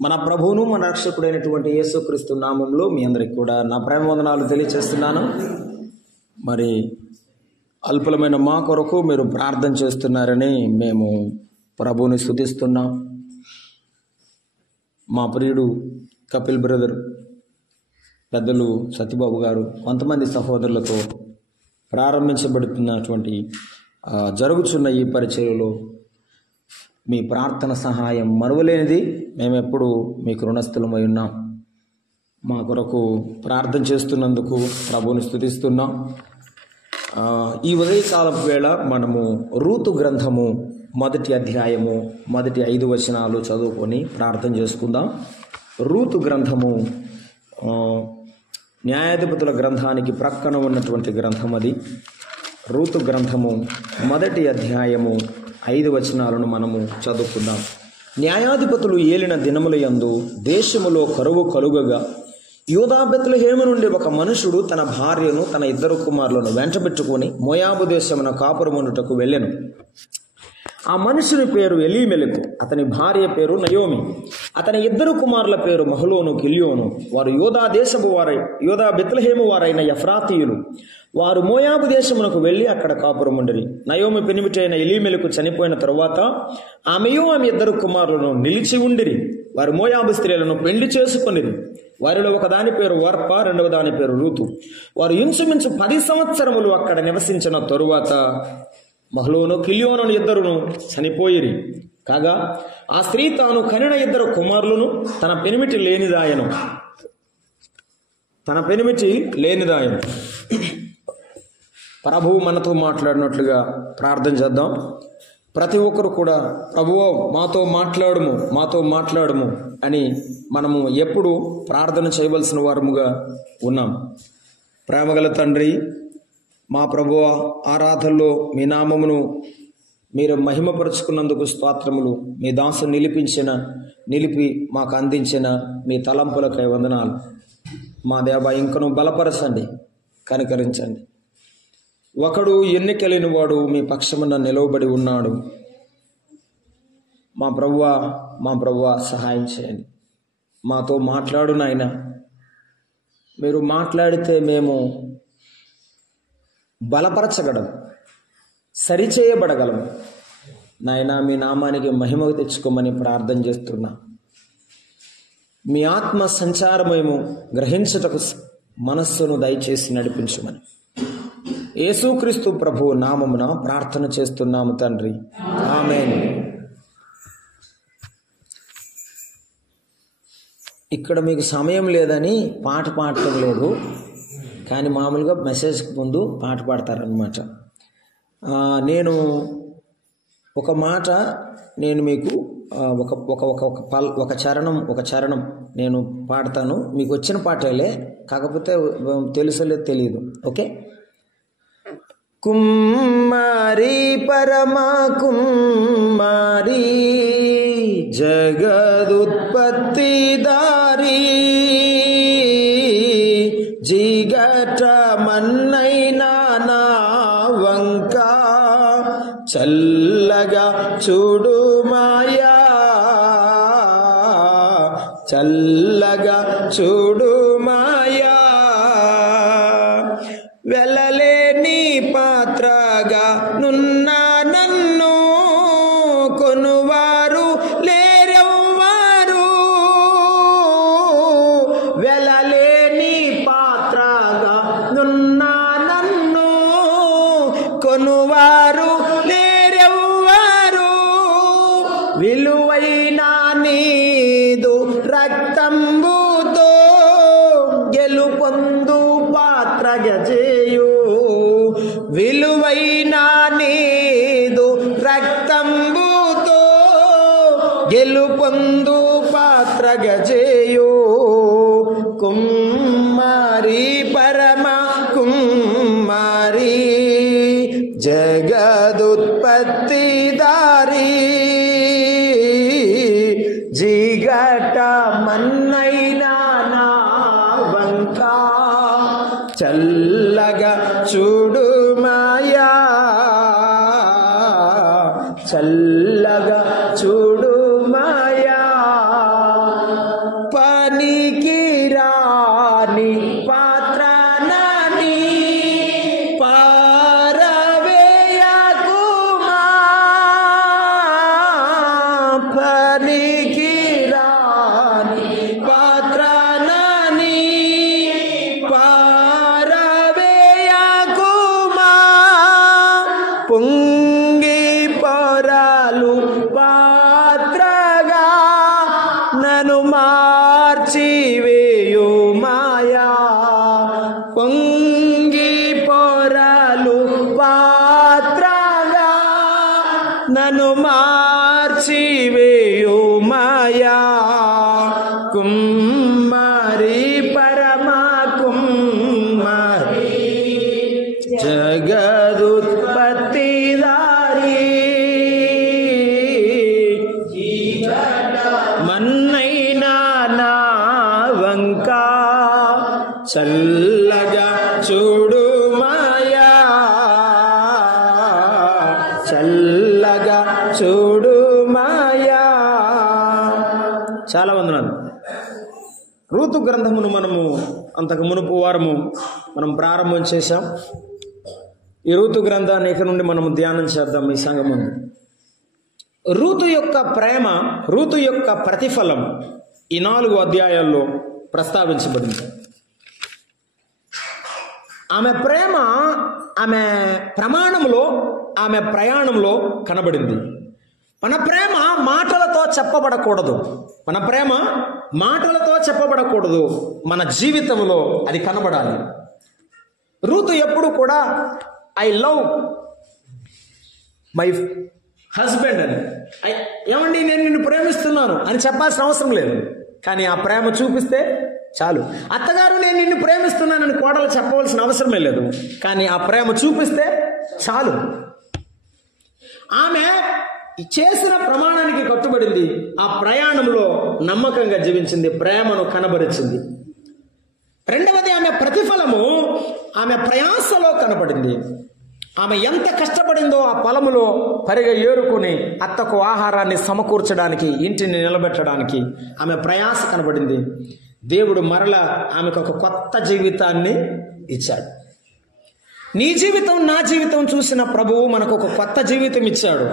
మన ప్రభువును మన రక్షకుడైనటువంటి యేసుక్రీస్తు నామంలో మీ అందరికి కూడా నా ప్రేమ వందనాలు తెలియజేస్తున్నాను. మరి అల్పలమైన మా కొరకు మీరు ప్రార్థన చేస్తున్నారని మేము ప్రభువుని స్తుతిస్తున్నాం. మా ప్రియుడు కపిల్ బ్రదర్, పెద్దలు సత్యబాబు గారు, కొంతమంది సహోదరులతో ప్రారంభించబడుతున్నటువంటి జరుగుతున్న ఈ పరిచర్యలో మీ ప్రార్థన సహాయం మరువలేనిది. మేమెప్పుడు మీకు రుణస్థులమై ఉన్నాం. మా కొరకు ప్రార్థన చేస్తున్నందుకు ప్రభువుని స్తుతిస్తున్నాం. ఈ ఉదయకాలపు వేళ మనము రూతు గ్రంథము మొదటి అధ్యాయము మొదటి 5 వచనాలు చదువుకొని ప్రార్థన చేసుకుందాం. రూతు గ్రంథము న్యాయాధిపతుల గ్రంథానికి ప్రక్కన ఉన్నటువంటి గ్రంథం అది. రూతు గ్రంథము మొదటి అధ్యాయము 5 వచనాలను మనము చదువుకుందాం. న్యాయాధిపతులు ఏలిన దినములయందు దేశములో కరువు కలుగగా యూదా బెత్లెహేము నుండి ఒక మనుషుడు తన భార్యను తన 2 కుమారులను వెంటబెట్టుకొని మోయాబు దేశమున కాపురముండుటకు వెళ్ళెను. ఆ మనుషుని పేరు ఎలీమెలెకు, అతని భార్య పేరు నయోమి. అతని 2 కుమారుల పేరు మహలోను, కిల్యోను. వారు యూదా బెత్లెహేము వారైన ఎఫ్రాతీయులు. వారు మోయాబు దేశమునకు వెళ్ళి అక్కడ కాపురముండిరి. నయోమి పెనిమిటైన ఎలీమెలెకు చనిపోయిన తరువాత ఆమెయు ఆమె 2 కుమారులను నిలిచి ఉండిరి. వారు మోయాబు స్త్రీలను పెళ్లి చేసుకొనిరి. వారిలో ఒకదాని పేరు వర్ప, రెండవ దాని పేరు రూతు. వారు ఇంచుమించు 10 సంవత్సరములు అక్కడ నివసించిన తరువాత మహలోను, కిల్యోను 2 చనిపోయిరి. కాగా ఆ స్త్రీ తాను కనిన 2 కుమారులను తన పెనిమిటి లేనిదాయను. ప్రభువు మనతో మాట్లాడినట్లుగా ప్రార్థన చేద్దాం. ప్రతి ఒక్కరు కూడా ప్రభువో మాతో మాట్లాడుము అని మనము ఎప్పుడు ప్రార్థన చేయవలసిన వారముగా ఉన్నాం. ప్రేమగల తండ్రి, మా ప్రభువ, ఆరాధనలో మీ నామమును మీరు మహిమపరుచుకున్నందుకు స్తోత్రములు. మీ దాసు నిలిపి మాకు అందించిన మీ తలంపులకై వందనాలు. మా దేవా, ఇంకను బలపరచండి, కనికరించండి. ఒకడు ఎన్నికలేని వాడు మీ పక్షమున నిలవబడి ఉన్నాడు. మా ప్రభువా సహాయం చేయండి. మాతో మాట్లాడు నాయన. మీరు మాట్లాడితే మేము బలపరచగలం, సరిచేయబడగలం. నాయన, మీ నామానికి మహిమ తెచ్చుకోమని ప్రార్థన చేస్తున్నా. మీ ఆత్మ సంచారమేమో గ్రహించుటకు మనస్సును దయచేసి నడిపించమని యేసుక్రీస్తు ప్రభువు నామమున ప్రార్థన చేస్తున్నాము తండ్రి, ఆమేన్. ఇక్కడ మీకు సమయం లేదని పాట పాడటం లేదు, కానీ మామూలుగా మెసేజ్కి ముందు పాట పాడతారనమాట. నేను ఒక మాట మీకు ఒక చరణం నేను పాడతాను. మీకు వచ్చిన పాటలే, కాకపోతే తెలుసలేదు తెలియదు. ఓకే. కుమ్మారి పరమా కుమ్మారి జగదుత్పత్తి దారి జిగట మన్నైనా నా వంక చల్లగా చూడు మాయా, చల్లగా చూడు మాయా. వెళ్ళలేని పాత్రగా నున్న నన్ను కొనువారు లేరెవ్వారు. వెళ్ళలేని పాత్రగా నున్న నన్ను కొనువారు లేరెవ్వారు. విలువైన నీదు రక్తంబుతో గెలుపొందు పాత్రగా చేయు. విలువైన నీదు రక్తంబుతో గెలుపొందు పాత్రగా చేయు. కుమ్మారి పరమ కుమ్మారి జగదుత్పత్తి దారి జిగట మన్నైనా నా వంక చల్లగా చూడు మాయా, చల్లగా చూడు మాయా. పనికి రాని పాత్రనని పారవేయకుమా, పొంగి పొరలు పాత్రగా నన్ను మార్చివేయుమాయా, పొంగి పొరలు పాత్రగా నన్ను మార్చివేయుమాయా. కుమ్మరి పరమా కుమ్మరి జగదుత్పత్తిదారి, మన్నైనా నా వంక చల్లగా చూడుమాయా, చల్లగా చూడుమాయా. చాలా వందనాలు. రూతు గ్రంథమును మనము అంతకు మునుపు వారము మనం ప్రారంభం చేశాం. ఈ రూతు గ్రంథాన్ని ఇక నుండి మనము ధ్యానం చేద్దాం ఈ సంఘం. రూతు యొక్క ప్రేమ, రూతు యొక్క ప్రతిఫలం ఈ 4 అధ్యాయాల్లో ప్రస్తావించబడింది. ఆమె ప్రేమ ఆమె ప్రమాణంలో, ఆమె ప్రయాణంలో కనబడింది. మన ప్రేమ మాటలతో చెప్పబడకూడదు, మన ప్రేమ మాటలతో చెప్పబడకూడదు, మన జీవితంలో అది కనబడాలి. రూతు ఎప్పుడు కూడా ఐ లవ్ మై హస్బెండ్ అని, ఏమండి నేను నిన్ను ప్రేమిస్తున్నాను అని చెప్పాల్సిన అవసరం లేదు, కానీ ఆ ప్రేమ చూపిస్తే చాలు. అత్తగారు నేను నిన్ను ప్రేమిస్తున్నానని కోడలు చెప్పవలసిన అవసరమే లేదు, కానీ ఆ ప్రేమ చూపిస్తే చాలు. ఆమె చేసిన ప్రమాణానికి కట్టుబడింది, ఆ ప్రయాణంలో నమ్మకంగా జీవించింది, ప్రేమను కనబరిచింది. రెండవది ఆమె ప్రతిఫలము ఆమె ప్రయాసలో కనబడింది. ఆమె ఎంత కష్టపడిందో ఆ పొలములో పరిగె ఏరుకుని అత్తకు ఆహారాన్ని సమకూర్చడానికి, ఇంటిని నిలబెట్టడానికి ఆమె ప్రయాస కనబడింది. దేవుడు మరలా ఆమెకు ఒక కొత్త జీవితాన్ని ఇచ్చాడు. నీ జీవితం నా జీవితం చూసిన ప్రభువు మనకు ఒక కొత్త జీవితం ఇచ్చాడు.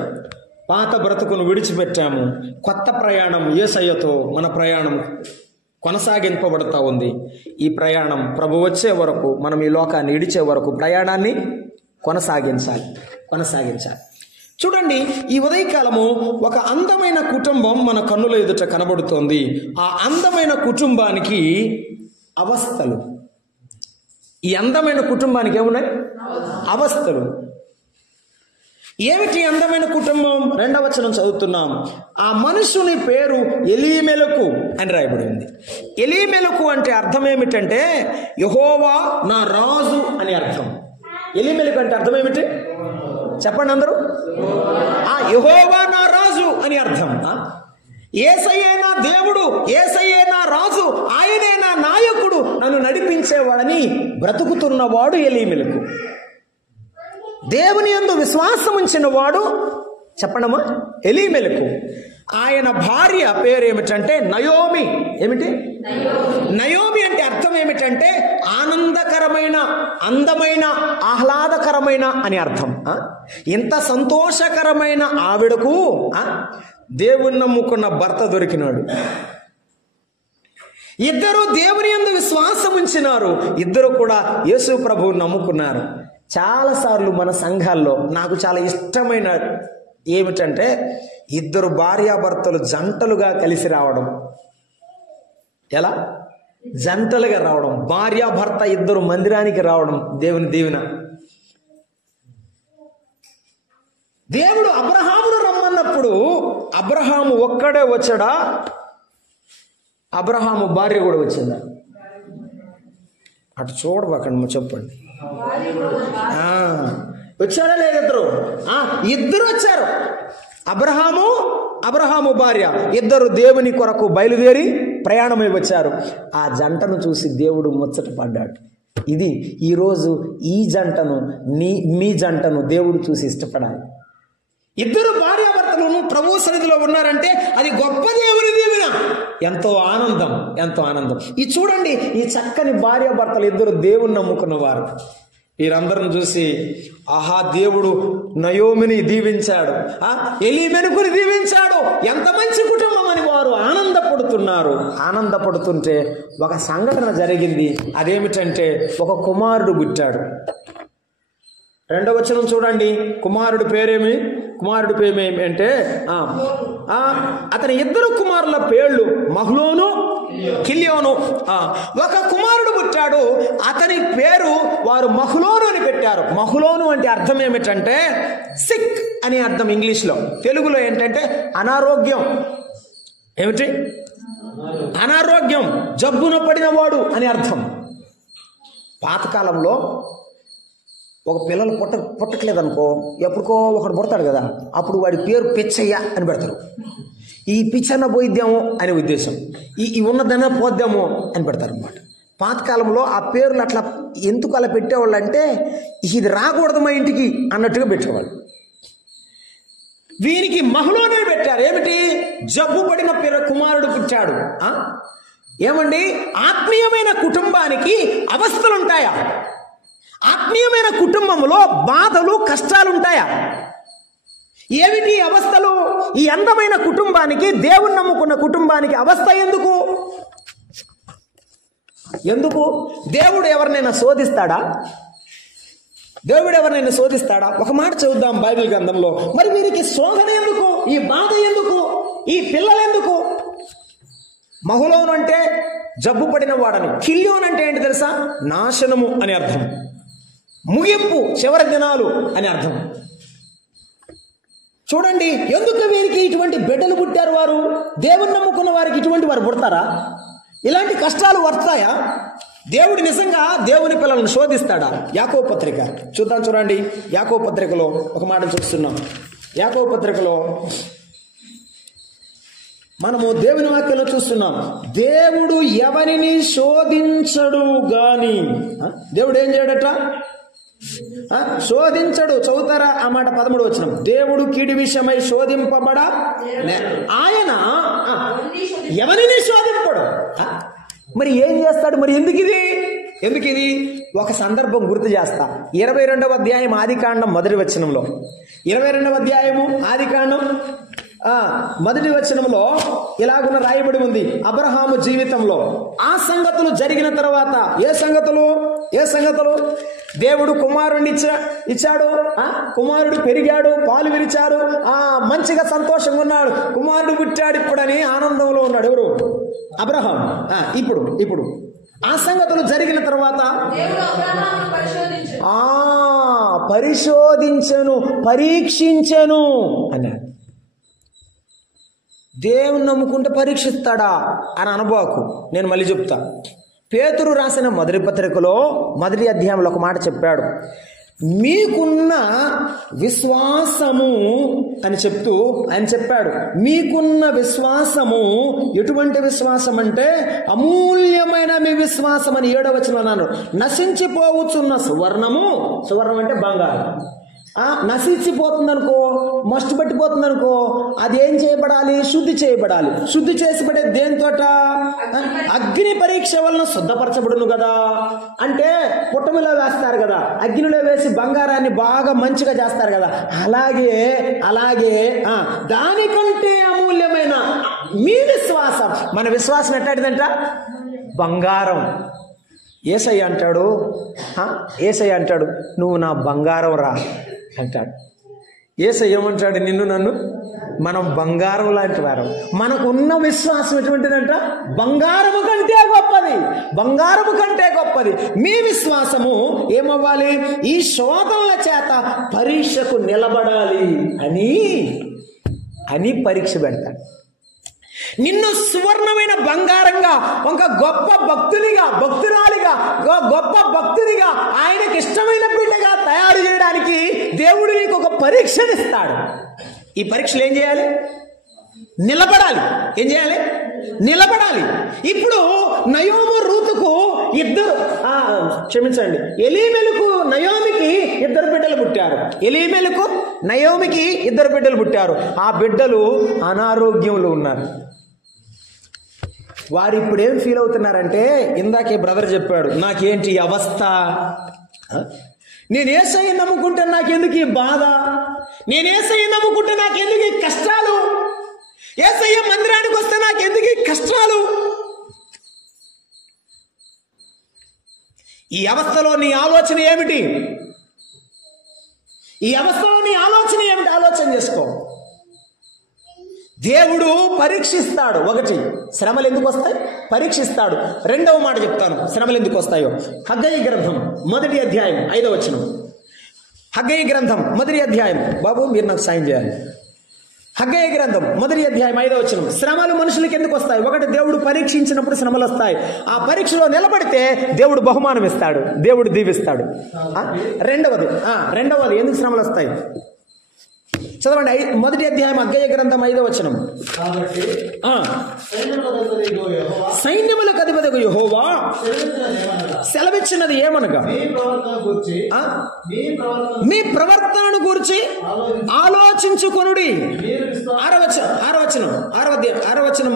పాత బ్రతుకును విడిచిపెట్టాము, కొత్త ప్రయాణం యేసయ్యతో మన ప్రయాణం కొనసాగింపబడతా ఉంది. ఈ ప్రయాణం ప్రభు వచ్చే వరకు, మనం ఈ లోకాన్ని ఇడిచే వరకు ప్రయాణాన్ని కొనసాగించాలి. చూడండి, ఈ ఉదయకాలము ఒక అందమైన కుటుంబం మన కన్నుల ఎదుట కనబడుతోంది. ఆ అందమైన కుటుంబానికి అవస్థలు. ఈ అందమైన కుటుంబానికి ఏమున్నాయి? అవస్థలు. ఏమిటి అందమైన కుటుంబం? 2వ వచనం చదువుతున్నాం. ఆ మనుషుని పేరు ఎలీమెలకు అని రాయబడి ఉంది. ఎలీమెలకు అంటే అర్థం ఏమిటంటే యెహోవా నా రాజు అని అర్థం. ఎలీమెలకు అంటే అర్థం ఏమిటి చెప్పండి అందరూ? యెహోవా నా రాజు అని అర్థం. యేసయ్యే నా దేవుడు, యేసయ్యే నా రాజు, ఆయనే నా నాయకుడు, నన్ను నడిపించేవాడని బ్రతుకుతున్నవాడు ఎలీమెలకు. దేవుని యందు విశ్వాసం ఉంచిన వాడు చెప్పండమ్మా ఎలీమెలకు. ఆయన భార్య పేరు ఏమిటంటే నయోమి. ఏమిటి నయోమి అంటే అర్థం ఏమిటంటే ఆనందకరమైన, అందమైన, ఆహ్లాదకరమైన అని అర్థం. ఇంత సంతోషకరమైన ఆవిడకు దేవుని నమ్ముకున్న భర్త దొరికినాడు. ఇద్దరు దేవుని యందు విశ్వాసం ఉంచినారు, ఇద్దరు కూడా యేసు ప్రభువుని నమ్ముకున్నారు. చాలాసార్లు మన సంఘాల్లో నాకు చాలా ఇష్టమైన ఏమిటంటే ఇద్దరు భార్యాభర్తలు జంటలుగా కలిసి రావడం. ఎలా? జంటలుగా రావడం, భార్యాభర్త ఇద్దరు మందిరానికి రావడం దేవుని దీవెన. దేవుడు అబ్రహామును రమ్మన్నప్పుడు అబ్రహాము ఒక్కడే వచ్చాడా? అబ్రహాము భార్య కూడా వచ్చిందా? అటు చూడబాకండి, చెప్పండి. వచ్చారా లేదు? ఇద్దరు వచ్చారు. అబ్రహాము భార్య ఇద్దరు దేవుని కొరకు బయలుదేరి ప్రయాణమై వచ్చారు. ఆ జంటను చూసి దేవుడు ముచ్చట పడ్డాడు. ఇది ఈరోజు ఈ జంటను, మీ జంటను దేవుడు చూసి ఇష్టపడాలి. ఇద్దరు భార్యాభర్తలను ప్రభు సన్నిధిలో ఉన్నారంటే అది గొప్ప దేవుని దీవెన. ఎంతో ఆనందం, ఎంతో ఆనందం. ఈ చూడండి, ఈ చక్కని భార్యాభర్తలు ఇద్దరు దేవుని నమ్ముకున్నవారు. వీరందరిని చూసి ఆహా దేవుడు నయోమిని దీవించాడు, ఎలీమెలుకుని దీవించాడు, ఎంత మంచి కుటుంబం అని వారు ఆనందపడుతున్నారు. ఆనందపడుతుంటే ఒక సంఘటన జరిగింది. అదేమిటంటే ఒక కుమారుడు పుట్టాడు. 2వ వచనం చూడండి. కుమారుడి పేరేమి అంటే అతని 2 కుమారుల పేర్లు మహ్లోను, కిల్యోను. ఒక కుమారుడు పుట్టాడు. అతని పేరు వారు మహ్లోను అని పెట్టారు. మహ్లోను అంటే అర్థం ఏమిటంటే సిక్ అని అర్థం ఇంగ్లీష్లో. తెలుగులో ఏంటంటే అనారోగ్యం. ఏమిటి? అనారోగ్యం, జబ్బున పడినవాడు అని అర్థం. పాతకాలంలో ఒక పిల్లలు పుట్టట్లేదనుకో, ఎప్పుడుకో ఒకడు పుడతాడు కదా, అప్పుడు వాడి పేరు పిచ్చయ్య అని పెడతారు. ఈ పిచ్చన్న పోయిద్దాము అనే ఉద్దేశం, ఈ ఉన్నదన్న పోద్దాము అని పెడతారు అనమాట. పాతకాలంలో ఆ పేర్లు అట్లా ఎందుకు అలా పెట్టేవాళ్ళు అంటే ఇది రాకూడదు మా ఇంటికి అన్నట్టుగా పెట్టేవాళ్ళు. వీరికి మహ్లోనే పెట్టారు. ఏమిటి? జబ్బు పడిన కుమారుడు పుట్టాడు. ఏమండి, ఆత్మీయమైన కుటుంబానికి అవస్థలుంటాయా? ఆత్మీయమైన కుటుంబంలో బాధలు కష్టాలుంటాయా? ఏమిటి అవస్థలు? ఈ అందమైన కుటుంబానికి, దేవుణ్ణి నమ్ముకున్న కుటుంబానికి అవస్థ ఎందుకు? దేవుడు ఎవరినైనా శోధిస్తాడా? ఒక మాట చదువుదాం బైబిల్ గ్రంథంలో. మరి వీరికి శోధన ఎందుకు? ఈ బాధ ఎందుకు? ఈ పిల్లలు ఎందుకు? మహులోను అంటే జబ్బు పడిన వాడని, కిల్యోన్ అంటే ఏంటి తెలుసా? నాశనము అని అర్థం, ముగింపు, చివరి దినాలు అని అర్థం. చూడండి, ఎందుకు వీరికి ఇటువంటి బిడ్డలు పుట్టారు? వారు దేవుని నమ్ముకున్న వారికి ఇటువంటి వారు పుడతారా? ఇలాంటి కష్టాలు వస్తాయా? దేవుడు నిజంగా దేవుని పిల్లలను శోధిస్తాడా? యాకోబు పత్రిక చూద్దాం. చూడండి, యాకోబు పత్రికలో ఒక మాట చూస్తున్నాం. యాకోబు పత్రికలో మనము దేవుని వాక్యంలో చూస్తున్నాం. దేవుడు ఎవరిని శోధించడు గాని, దేవుడు ఏం చేయడట? శోధించడు. చదువుతారా ఆ మాట? 13వ వచనం. దేవుడు కీడి విషయమై శోధింపబడ, ఆయన ఎవరిని శోధింపడు. మరి ఏం చేస్తాడు? మరి ఎందుకు ఇది? ఒక సందర్భం గుర్తు చేస్తా. 22వ అధ్యాయం ఆదికాండం 1వ వచనంలో, 22వ అధ్యాయము ఆదికాండం 1వ వచనంలో ఇలాగున్న రాయబడి ఉంది. అబ్రహాము జీవితంలో ఆ సంగతులు జరిగిన తర్వాత, ఏ సంగతులు? దేవుడు కుమారుడిని ఇచ్చాడు. కుమారుడు పెరిగాడు, పాలు విరిచారు, మంచిగా సంతోషంగా ఉన్నాడు. కుమారుడు పుట్టాడు ఇప్పుడని ఆనందంలో ఉన్నాడు. ఎవరు? అబ్రహాం. ఇప్పుడు ఆ సంగతులు జరిగిన తర్వాత పరీక్షించను అన్నాడు. దేవుని నమ్ముకుంటే పరీక్షిస్తాడా అని అనుభవకు. నేను మళ్ళీ చెప్తా. పేతురు రాసిన 1వ పత్రికలో 1వ అధ్యాయంలో ఒక మాట చెప్పాడు. మీకున్న విశ్వాసము అని చెప్తూ ఆయన చెప్పాడు, మీకున్న విశ్వాసము ఎటువంటి విశ్వాసం అంటే అమూల్యమైన మీ విశ్వాసం అని 7వ వచనంలో అన్నాను. నశించిపోవచ్చున్న సువర్ణం అంటే బంగారం, నశించిపోతుందనుకో, మస్టు పట్టిపోతుందనుకో, అది ఏం చేయబడాలి? శుద్ధి చేయబడాలి. శుద్ధి చేసిబడే దేనితోట? అగ్ని పరీక్ష వలన శుద్ధపరచబడును కదా. అంటే పుట్టమిలో వేస్తారు కదా, అగ్నిలో వేసి బంగారాన్ని బాగా మంచిగా చేస్తారు కదా. అలాగే దానికంటే అమూల్యమైన మీ విశ్వాసం. మన విశ్వాసం ఎట్లాంటిదంట? బంగారం. యేసయ్య అంటాడు నువ్వు నా బంగారం రా అంటాడు. యేసయ్య ఏమంటాడు? నిన్ను నన్ను మనం బంగారం లాంటి వారం. మనకున్న విశ్వాసం ఎటువంటిదంట? బంగారము కంటే గొప్పది. మీ విశ్వాసము ఏమవ్వాలి? ఈ శోధనల చేత పరీక్షకు నిలబడాలి అని పరీక్ష పెడతాడు. నిన్ను సువర్ణమైన బంగారంగా, ఒక గొప్ప భక్తురాలిగా ఆయనకి ఇష్టమైన బిడ్డగా తయారు చేయడానికి దేవుడు నీకు ఒక పరీక్షనిస్తాడు. ఈ పరీక్షలు ఏం చేయాలి? నిలబడాలి. ఇప్పుడు నయోము రూతుకు ఎలీమెలకు నయోమికి ఇద్దరు బిడ్డలు పుట్టారు. ఆ బిడ్డలు అనారోగ్యంలో ఉన్నారు. వారు ఇప్పుడు ఏం ఫీల్ అవుతున్నారంటే, ఇందాకే బ్రదర్ చెప్పాడు, నాకేంటి అవస్థ, నేను యేసయ్యను నమ్ముకుంటే నాకెందుకు ఈ బాధ, నేను యేసయ్యను నమ్ముకుంటే నాకెందుకు ఈ కష్టాలు, యేసయ్య మందిరానికి వస్తే నాకెందుకు ఈ కష్టాలు? ఈ అవస్థలో నీ ఆలోచన ఏమిటి? ఈ అవస్థలో నీ ఆలోచన ఏమిటి? ఆలోచన చేసుకో. దేవుడు పరీక్షిస్తాడు. ఒకటి, శ్రమలు ఎందుకు వస్తాయి? పరీక్షిస్తాడు. రెండవ మాట చెప్తాను శ్రమలు ఎందుకు వస్తాయో. హగ్గయి గ్రంథం 1వ అధ్యాయం 5వ వచనం. హగ్గయి గ్రంథం 1వ అధ్యాయం, బాబు మీరు నాకు సాయం చేయాలి. హగ్గయి గ్రంథం 1వ అధ్యాయం 5వ వచనం. శ్రమలు మనుషులకి ఎందుకు వస్తాయి? ఒకటి, దేవుడు పరీక్షించినప్పుడు శ్రమలు వస్తాయి. ఆ పరీక్షలో నిలబడితే దేవుడు బహుమానం ఇస్తాడు, దేవుడు దీవిస్తాడు. రెండవది ఎందుకు శ్రమలు వస్తాయి చదవండి. 1వ అధ్యాయం హగ్గయి గ్రంథం 5వ వచనం. సైన్యములకు అధిపతియగు యెహోవా సెలవిచ్చినది ఏమనగా, మీ ప్రవర్తనను గురించి ఆలోచించుకొనుడి. 6వ వచనం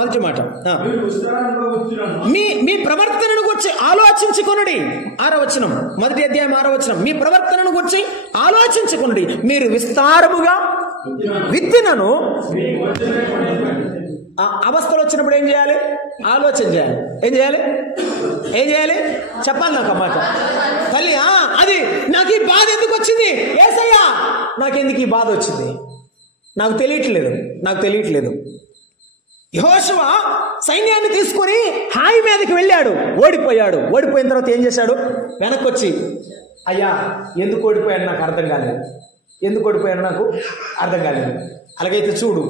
మొదటి మాట. మీ ప్రవర్తనను గురించి ఆలోచించుకొనుడి. 6వ వచనం 1వ అధ్యాయం 6వ వచనం. మీ ప్రవర్తనను గురించి ఆలోచించుకొనుడి. మీరు విస్తారముగా విత్తినను. అవస్థలు వచ్చినప్పుడు ఏం చేయాలి? ఆలోచన చేయాలి. ఏం చేయాలి చెప్పాలి నాకు అన్నమాట. తల్లి అది నాకు ఈ బాధ ఎందుకు వచ్చింది యేసయ్యా, నాకెందుకు ఈ బాధ వచ్చింది? నాకు తెలియట్లేదు. యెహోషువ సైన్యాన్ని తీసుకొని హాయి మీదకి వెళ్ళాడు, ఓడిపోయాడు. ఓడిపోయిన తర్వాత ఏం చేశాడు? వెనక్కి వచ్చి, అయ్యా ఎందుకు ఓడిపోయాడు నాకు అర్థం కాలేదు, అలాగైతే చూడు,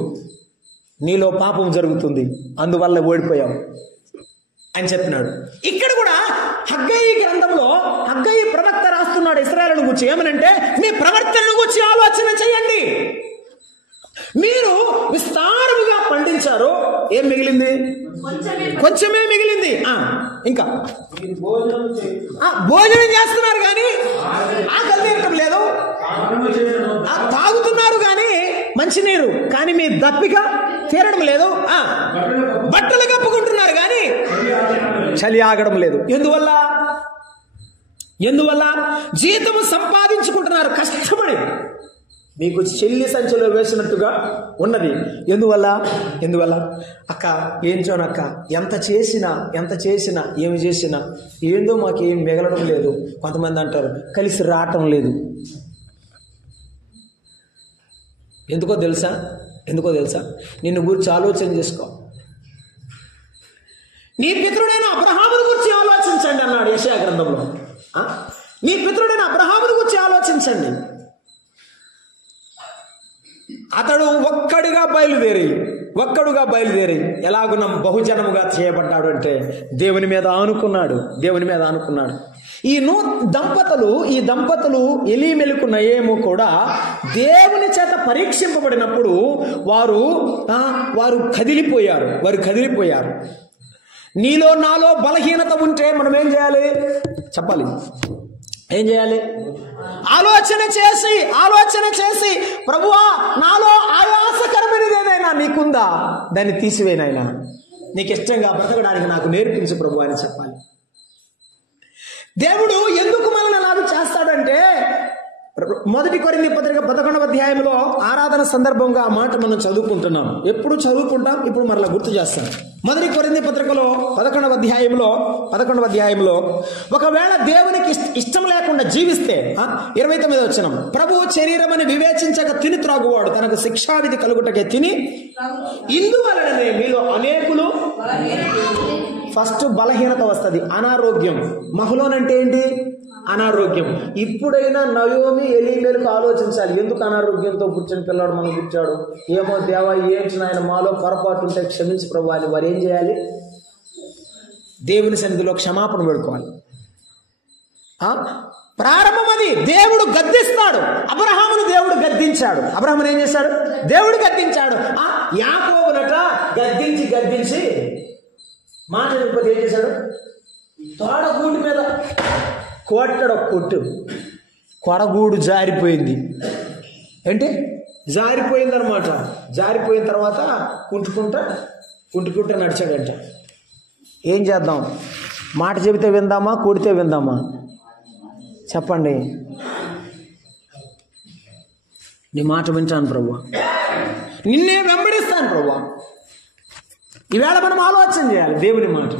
నీలో పాపం జరుగుతుంది, అందువల్ల ఓడిపోయావు అని చెప్పినాడు. ఇక్కడ కూడా హగ్గయి గ్రంథంలో హగ్గయి ప్రవక్త రాస్తున్నాడు ఇశ్రాయేలును గురించి. ఏమనంటే, మీ ప్రవర్తనను గురించి ఆలోచన చేయండి. మీరు విస్తారముగా పండించారు, ఏం మిగిలింది? కొంచెమే మిగిలింది. ఇంకా భోజనం చేస్తున్నారు కానీ ఆకలి తీరటం లేదు, తాగుతున్నారు కానీ మంచినీరు, కానీ మీ దప్పిక తీరడం లేదు. బట్టలు కప్పుకుంటున్నారు కానీ చలి ఆగడం లేదు. ఎందువల్ల? జీతము సంపాదించుకుంటున్నారు కష్టపడి, మీకు చెల్లి సంచిలో వేసినట్టుగా ఉన్నది. ఎందువల్ల? అక్క ఏం చూడక్క, ఎంత చేసినా ఏమి చేసినా ఏందో మాకేం మిగలడం లేదు. కొంతమంది అంటారు కలిసి రావటం లేదు. ఎందుకో తెలుసా? నిన్ను గురించి ఆలోచన చేసుకో. నీ పితరుడైన అబ్రహామును గురించి ఆలోచించండి అన్నాడు యెషయా గ్రంథంలో. నీ పితరుడైన అబ్రహామును గురించి ఆలోచించండి. అతడు ఒక్కడుగా బయలుదేరి ఎలాగున్న బహుజనముగా చేయబడ్డాడు అంటే దేవుని మీద ఆనుకున్నాడు. ఈ దంపతులు ఎలీమెలకు నయము కూడా దేవుని చేత పరీక్షింపబడినప్పుడు వారు కదిలిపోయారు. నీలో నాలో బలహీనత ఉంటే మనం ఏం చేయాలి చెప్పాలి? ఏం చేయాలి? ఆలోచన చేసి ప్రభువా, నాలో ఆయాసకరమైనది ఏదైనా నీకుందా, దాన్ని తీసివేనైనా, నీకు ఇష్టంగా బ్రతకడానికి నాకు నేర్పించు ప్రభు అని చెప్పాలి. దేవుడు ఎందుకు మనల్ని అలాగ చేస్తాడంటే, 1 కొరింథీ పత్రిక 11వ అధ్యాయంలో ఆరాధన సందర్భంగా ఆ మాట మనం చదువుకుంటున్నాం. ఎప్పుడు చదువుకుంటాం, ఇప్పుడు మరలా గుర్తు చేస్తాం. 1 కొరింథీ పత్రికలో 11వ అధ్యాయంలో ఒకవేళ దేవునికి ఇష్టం లేకుండా జీవిస్తే 29వ వచనం, ప్రభువు శరీరమని వివేచించక తిని త్రాగువాడు తనకు శిక్షావిధి కలుగుటకే తిని, ఇందువలననే మీలో అనేకులు. ఫస్ట్ బలహీనత వస్తుంది, అనారోగ్యం. మహలోనంటే ఏంటి? అనారోగ్యం. ఇప్పుడైనా నయోమి ఎలీమెలకు ఆలోచించాలి, ఎందుకు అనారోగ్యంతో పుట్టిన పిల్లాడు మనం పుట్టాడు, ఏమో దేవా ఏంటి నాయన, మాలో పొరపాటు ఉంటే క్షమించి ప్రభు అని వారు ఏం చేయాలి? దేవుని సన్నిధిలో క్షమాపణ వేడుకోవాలి. ప్రారంభం అది. దేవుడు గద్దిస్తాడు. అబ్రహామును దేవుడు గద్దించాడు. అబ్రహామును ఏం చేశాడు? దేవుడు గద్దించాడు. యాకోబునట గద్దించి మాట విప్పటి ఏం చేశాడు? తోడగూడు మీద కొడగూడు జారిపోయింది. ఏంటి? జారిపోయిందనమాట. జారిపోయిన తర్వాత కుంటుకుంటా నడిచాడంట. ఏం చేద్దాం? మాట చెబితే విందామా, కొడితే విందామా? చెప్పండి. నీ మాట వింటాను ప్రభువా, నిన్నే వెంబడిస్తాను ప్రభువా. ఈవేళ మనం ఆలోచన చేయాలి దేవుని మాట.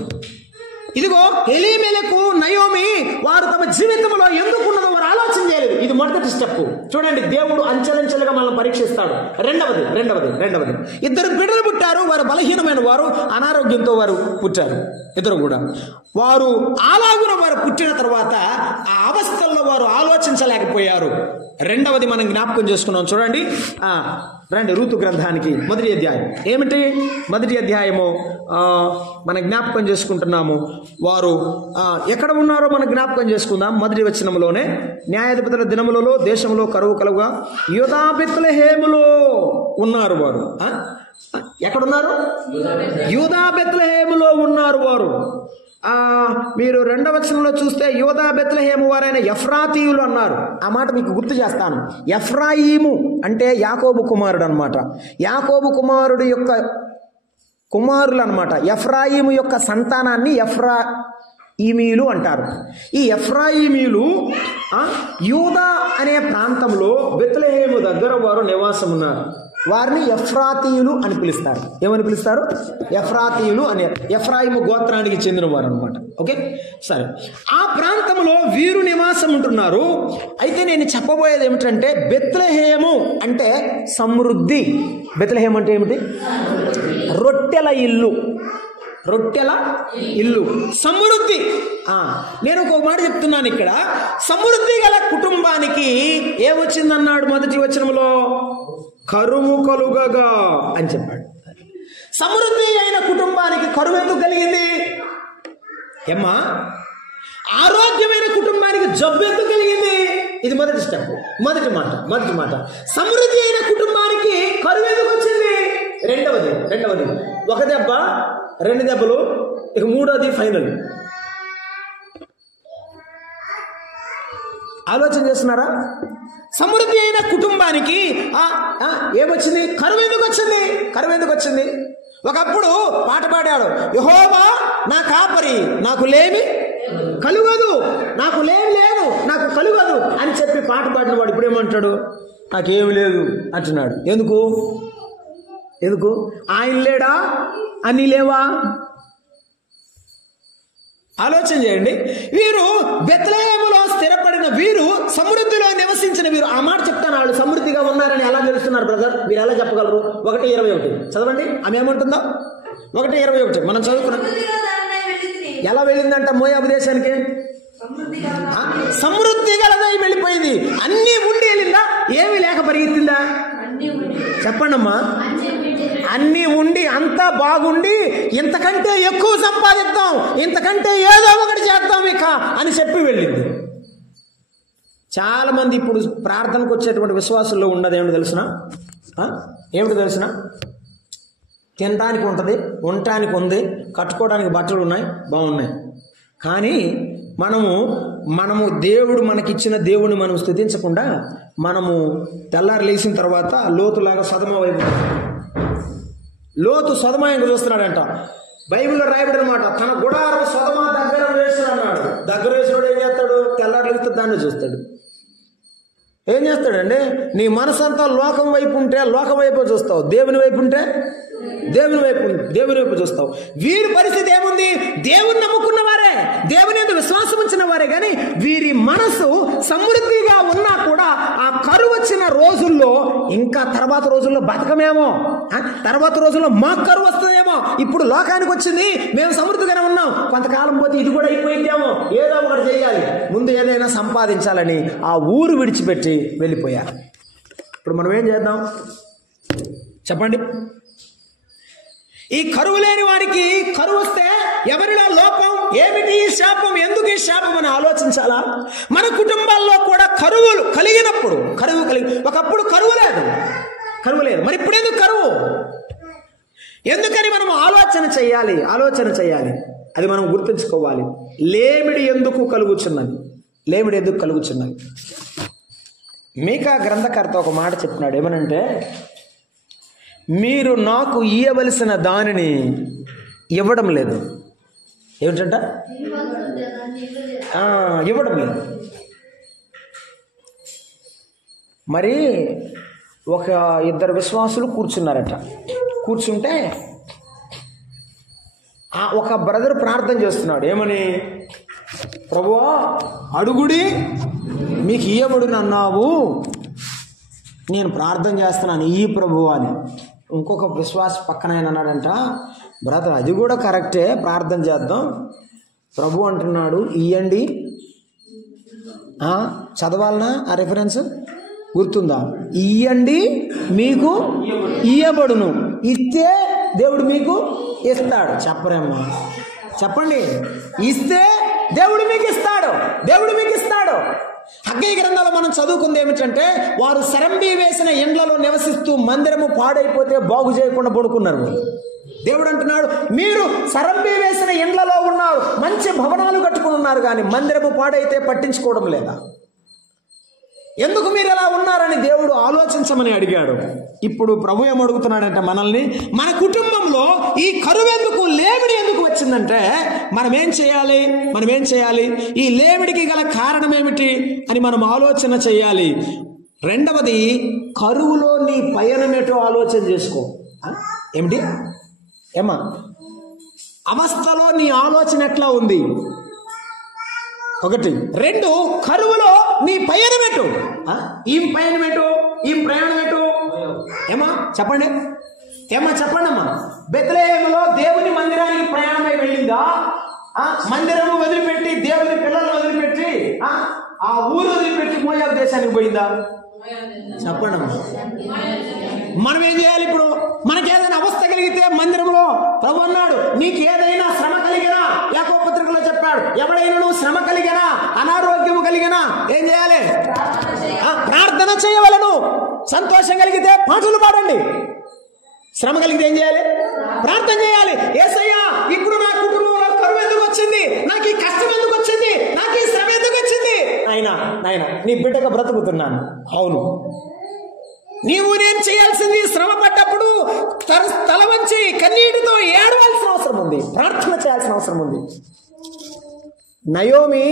ఇదిగో ఎలీమెలకు నయోమి వారు తమ జీవితంలో ఎందుకున్నదో వారు ఆలోచన చేయలేదు. ఇది మొదటి స్టెప్. చూడండి, దేవుడు అంచెలంచెలుగా మనల్ని పరీక్షిస్తాడు. రెండవది ఇద్దరు బిడ్డలు పుట్టారు. వారు బలహీనమైన వారు, అనారోగ్యంతో వారు పుట్టారు. ఇద్దరు కూడా వారు అలాగున వారు పుట్టిన తర్వాత ఆ అవస్థల్లో వారు ఆలోచించలేకపోయారు. రెండవది మనం జ్ఞాపకం చేసుకున్నాం. చూడండి, రండి రూతు గ్రంథానికి మొదటి అధ్యాయం. ఏమిటి మొదటి అధ్యాయము మనం జ్ఞాపకం చేసుకుంటున్నాము. వారు ఎక్కడ ఉన్నారో మనం జ్ఞాపకం చేసుకుందాం. మొదటి వచనంలోనే, న్యాయాధిపతుల దినములలో దేశంలో కరువు కలుగా యూదా బెత్లెహేములో ఉన్నారు వారు. ఎక్కడున్నారు? యూదా బెత్లెహేములో ఉన్నారు వారు. మీరు రెండవ వచనంలో చూస్తే యూదా బెత్లెహేము వారైన ఎఫ్రాతీయులు అన్నారు. ఆ మాట మీకు గుర్తు చేస్తాను. ఎఫ్రాయిము అంటే యాకోబు కుమారుడు అనమాట. యాకోబు కుమారుడు యొక్క కుమారులు అనమాట. ఎఫ్రాయిము యొక్క సంతానాన్ని ఎఫ్రాయిమీలు అంటారు. ఈ ఎఫ్రాయిమీలు యూదా అనే ప్రాంతంలో బెత్లెహేము దగ్గర వారు నివాసం ఉన్నారు. వారిని ఎఫ్రాతీయులు అని పిలుస్తారు. ఏమని పిలుస్తారు? ఎఫ్రాతీయులు అని. ఎఫ్రాయిము గోత్రానికి చెందిన వారు అనమాట. ఓకే, సరే. ఆ ప్రాంతంలో వీరు నివాసం ఉంటున్నారు. అయితే నేను చెప్పబోయేది ఏమిటంటే, బెత్లెహేము అంటే సమృద్ధి. బెత్లెహేము అంటే ఏమిటి? రొట్టెల ఇల్లు. రొట్టెల ఇల్లు, సమృద్ధి. నేను ఒక మాట చెప్తున్నాను ఇక్కడ. సమృద్ధి గల కుటుంబానికి ఏమొచ్చిందన్నాడు మొదటి వచనంలో? కరువు కలుగగా అని చెప్పాడు. సమృద్ధి అయిన కుటుంబానికి కరువు ఎందుకు కలిగింది? ఏమ్మా, ఆరోగ్యమైన కుటుంబానికి జబ్బు ఎందుకు కలిగింది? ఇది మొదటి స్టెప్. మొదటి మాట సమృద్ధి అయిన కుటుంబానికి కరువు ఎందుకు వచ్చింది? రెండవది ఒక దెబ్బ, రెండు దెబ్బలు, ఇక మూడోది ఫైనల్. ఆలోచన చేస్తున్నారా? సమృద్ధి అయిన కుటుంబానికి ఏమొచ్చింది? కరువు ఎందుకు వచ్చింది? ఒకప్పుడు పాట పాడాడు, యెహోవా నా కాపరి, నాకు లేమి కలుగదు, నాకు లేమి లేదు, నాకు కలుగదు అని చెప్పి పాట పాడిన వాడు ఇప్పుడు ఏమంటాడు? నాకేమి లేదు అంటున్నాడు. ఎందుకు? ఆయన లేడా? అన్నీ లేవా? ఆలోచన చేయండి. వీరు బెత్లెహేములో స్థిరపడిన వీరు, సమృద్ధిలో నివసించిన వీరు. ఆ మాట చెప్తాను. వాళ్ళు సమృద్ధిగా ఉన్నారని ఎలా తెలుస్తున్నారు బ్రదర్? మీరు ఎలా చెప్పగలరు? 1:21 చదవండి. ఆమె ఏమంటుందో? 1:21 మనం చదువుకున్నాం. ఎలా వెళ్ళిందంట మోయాబు దేశానికి? సమృద్ధి గలదై వెళ్ళిపోయింది. అన్నీ ఉండి వెళ్ళిందా? ఏమీ లేక పరిగెత్తిందా? చెప్పండమ్మా. అన్నీ ఉండి, అంతా బాగుండి, ఇంతకంటే ఎక్కువ సంపాదిద్దాం, ఇంతకంటే ఏదో ఒకటి చేద్దాం ఇక అని చెప్పి వెళ్ళింది. చాలా మంది ఇప్పుడు ప్రార్థనకు వచ్చేటువంటి విశ్వాసుల్లో ఉన్నది ఏమిటి తెలిసిన? తినడానికి ఉంటుంది, ఉండటానికి ఉంది, కట్టుకోవడానికి బట్టలు ఉన్నాయి, బాగున్నాయి. కానీ మనము దేవుడు మనకిచ్చిన దేవుడిని మనం స్తుతించకుండా మనము తెల్లారి లేచిన తర్వాత లోతులాగా లోతు సొదమ ఇంకా చూస్తున్నాడంట. బైబిల్లో రాయబడి అనమాట, తన గుడారం సొదమ దగ్గర వేసాడు అన్నాడు. దగ్గర వేసినోడు ఏం చేస్తాడు? తెల్లారి లేస్తే దాన్ని చూస్తాడు. ఏం చేస్తాడండి? నీ మనసంతా లోకం వైపు ఉంటే లోకం వైపు చూస్తావు, దేవుని వైపు ఉంటే దేవుని వైపు చూస్తావు. వీరి పరిస్థితి ఏముంది? దేవుని నమ్ముకున్న వారే, దేవుని యందు విశ్వాసం ఉంచిన వారే. కానీ వీరి మనసు సమృద్ధిగా ఉన్నా కూడా ఆ కరువు వచ్చిన రోజుల్లో, ఇంకా తర్వాత రోజుల్లో బతకమేమో, తర్వాత రోజుల్లో మాకు కరువు వస్తుందేమో, ఇప్పుడు లోకానికి వచ్చింది, మేము సమృద్ధిగానే ఉన్నాం, కొంతకాలం పోతే ఇది కూడా అయిపోయిందేమో, ఏదో ఒకటి చేయాలి, ముందు ఏదైనా సంపాదించాలని ఆ ఊరు విడిచిపెట్టి వెళ్ళిపోయారు. ఇప్పుడు మనం ఏం చేద్దాం చెప్పండి? ఈ కరువు లేని వారికి కరువు వస్తే ఎవరిలో లోపం ఏమిటి? ఈ శాపం ఎందుకు? ఈ శాపం అని ఆలోచించాలా? మన కుటుంబాల్లో కూడా కరువులు కలిగినప్పుడు, ఒకప్పుడు కరువు లేదు, మరి ఇప్పుడు ఎందుకు కరువు? ఎందుకని మనం ఆలోచన చేయాలి. అది మనం గుర్తుంచుకోవాలి. లేమిడి ఎందుకు కలుగుచున్నది? మీకా గ్రంథకర్త ఒక మాట చెప్తున్నాడు. ఏమనంటే, మీరు నాకు ఇయ్యవలసిన దానిని ఇవ్వడం లేదు. ఏమిటంట? ఇవ్వడం లేదు. మరి ఒక ఇద్దరు విశ్వాసులు కూర్చున్నారట. కూర్చుంటే ఒక బ్రదర్ ప్రార్థన చేస్తున్నాడు. ఏమని? ప్రభువా, అడుగుడి మీకు ఇయ్యబడును అన్నావు, నేను ప్రార్థన చేస్తున్నాను ఈ ప్రభువా అని. ఇంకొక విశ్వాస పక్కన ఆయన అన్నాడంట, బ్రదర్ అది కూడా కరెక్టే, ప్రార్థన చేద్దాం. ప్రభు అంటున్నాడు ఇయ్యండి. చదవాలనా ఆ రెఫరెన్స్? గుర్తుందా? ఇయ్యండి మీకు ఇయ్యబడును, ఇస్తే దేవుడు మీకు ఇస్తాడు. చెప్పరేమ్మా, చెప్పండి. ఇస్తే దేవుడు మీకు ఇస్తాడు, దేవుడు మీకు ఇస్తాడు. హగ్గయి గ్రంథాలు మనం చదువుకుంది ఏమిటంటే, వారు సరంబి వేసిన ఇండ్లలో నివసిస్తూ మందిరము పాడైపోతే బాగు చేయకుండా పడుకున్నారు. దేవుడు అంటున్నాడు, మీరు సరంబి వేసిన ఇండ్లలో ఉన్నారు, మంచి భవనాలు కట్టుకుని ఉన్నారు, కానీ మందిరము పాడైతే పట్టించుకోవడం లేదా? ఎందుకు మీరు ఎలా ఉన్నారని దేవుడు ఆలోచించమని అడిగాడు. ఇప్పుడు ప్రభు ఏం అడుగుతున్నాడంటే మనల్ని, మన కుటుంబంలో ఈ కరువు ఎందుకు, లేమిడి ఎందుకు వచ్చిందంటే మనం ఏం చేయాలి, ఈ లేమిడికి గల కారణం ఏమిటి అని మనం ఆలోచన చేయాలి. రెండవది, కరువులో నీ పయనమేటో ఆలోచన చేసుకో. ఏమిటి? ఏమా అవస్థలో నీ ఆలోచన ఎట్లా ఉంది? ఒకటి. రెండు, కరువులో నీ పయనమేటు, ఈ పయనమేటు, ఈ ప్రయాణమేటు. ఏమా చెప్పండి, చెప్పండమ్మా. బెత్లెహేములో దేవుని మందిరానికి ప్రయాణమై వెళ్ళిందా? మందిరము వదిలిపెట్టి, దేవుని పిల్లలు వదిలిపెట్టి, ఆ ఊరు వదిలిపెట్టి మోయాబు దేశానికి పోయిందా? చెప్పండమ్మా. మనం ఏం చేయాలి ఇప్పుడు? మనకి ఏదైనా అవస్థ కలిగితే మందిరంలో ప్రభు అన్నాడు, నీకు ఏదైనా శ్రమ కలిగినా, యాకోబు పత్రికలో చెప్పాడు, ఎవడైనా నువ్వు శ్రమ కలిగినా, అనారోగ్యము కలిగినా ఏం చేయాలి? ప్రార్థన చేయవలను. సంతోషం కలిగితే పాటలు పాడండి. శ్రమ కలిగితే ఏం చేయాలి? ప్రార్థన చేయాలి. యేసయ్యా, ఇప్పుడు నా కుటుంబంలో కరువు ఎందుకు వచ్చింది, నాకు ఈ కష్టం ఎందుకు వచ్చింది, నాకు ఈ శ్రమ ఎందుకు వచ్చింది? నాయనా నీ బిడ్డగా బ్రతుకుతున్నాను. అవును, నీవు నేను చేయాల్సింది శ్రమ పడ్డప్పుడు తల వంచి కన్నీటితో ఏడవలసిన అవసరం ఉంది, ప్రార్థన చేయాల్సిన అవసరం ఉంది. నయోమి,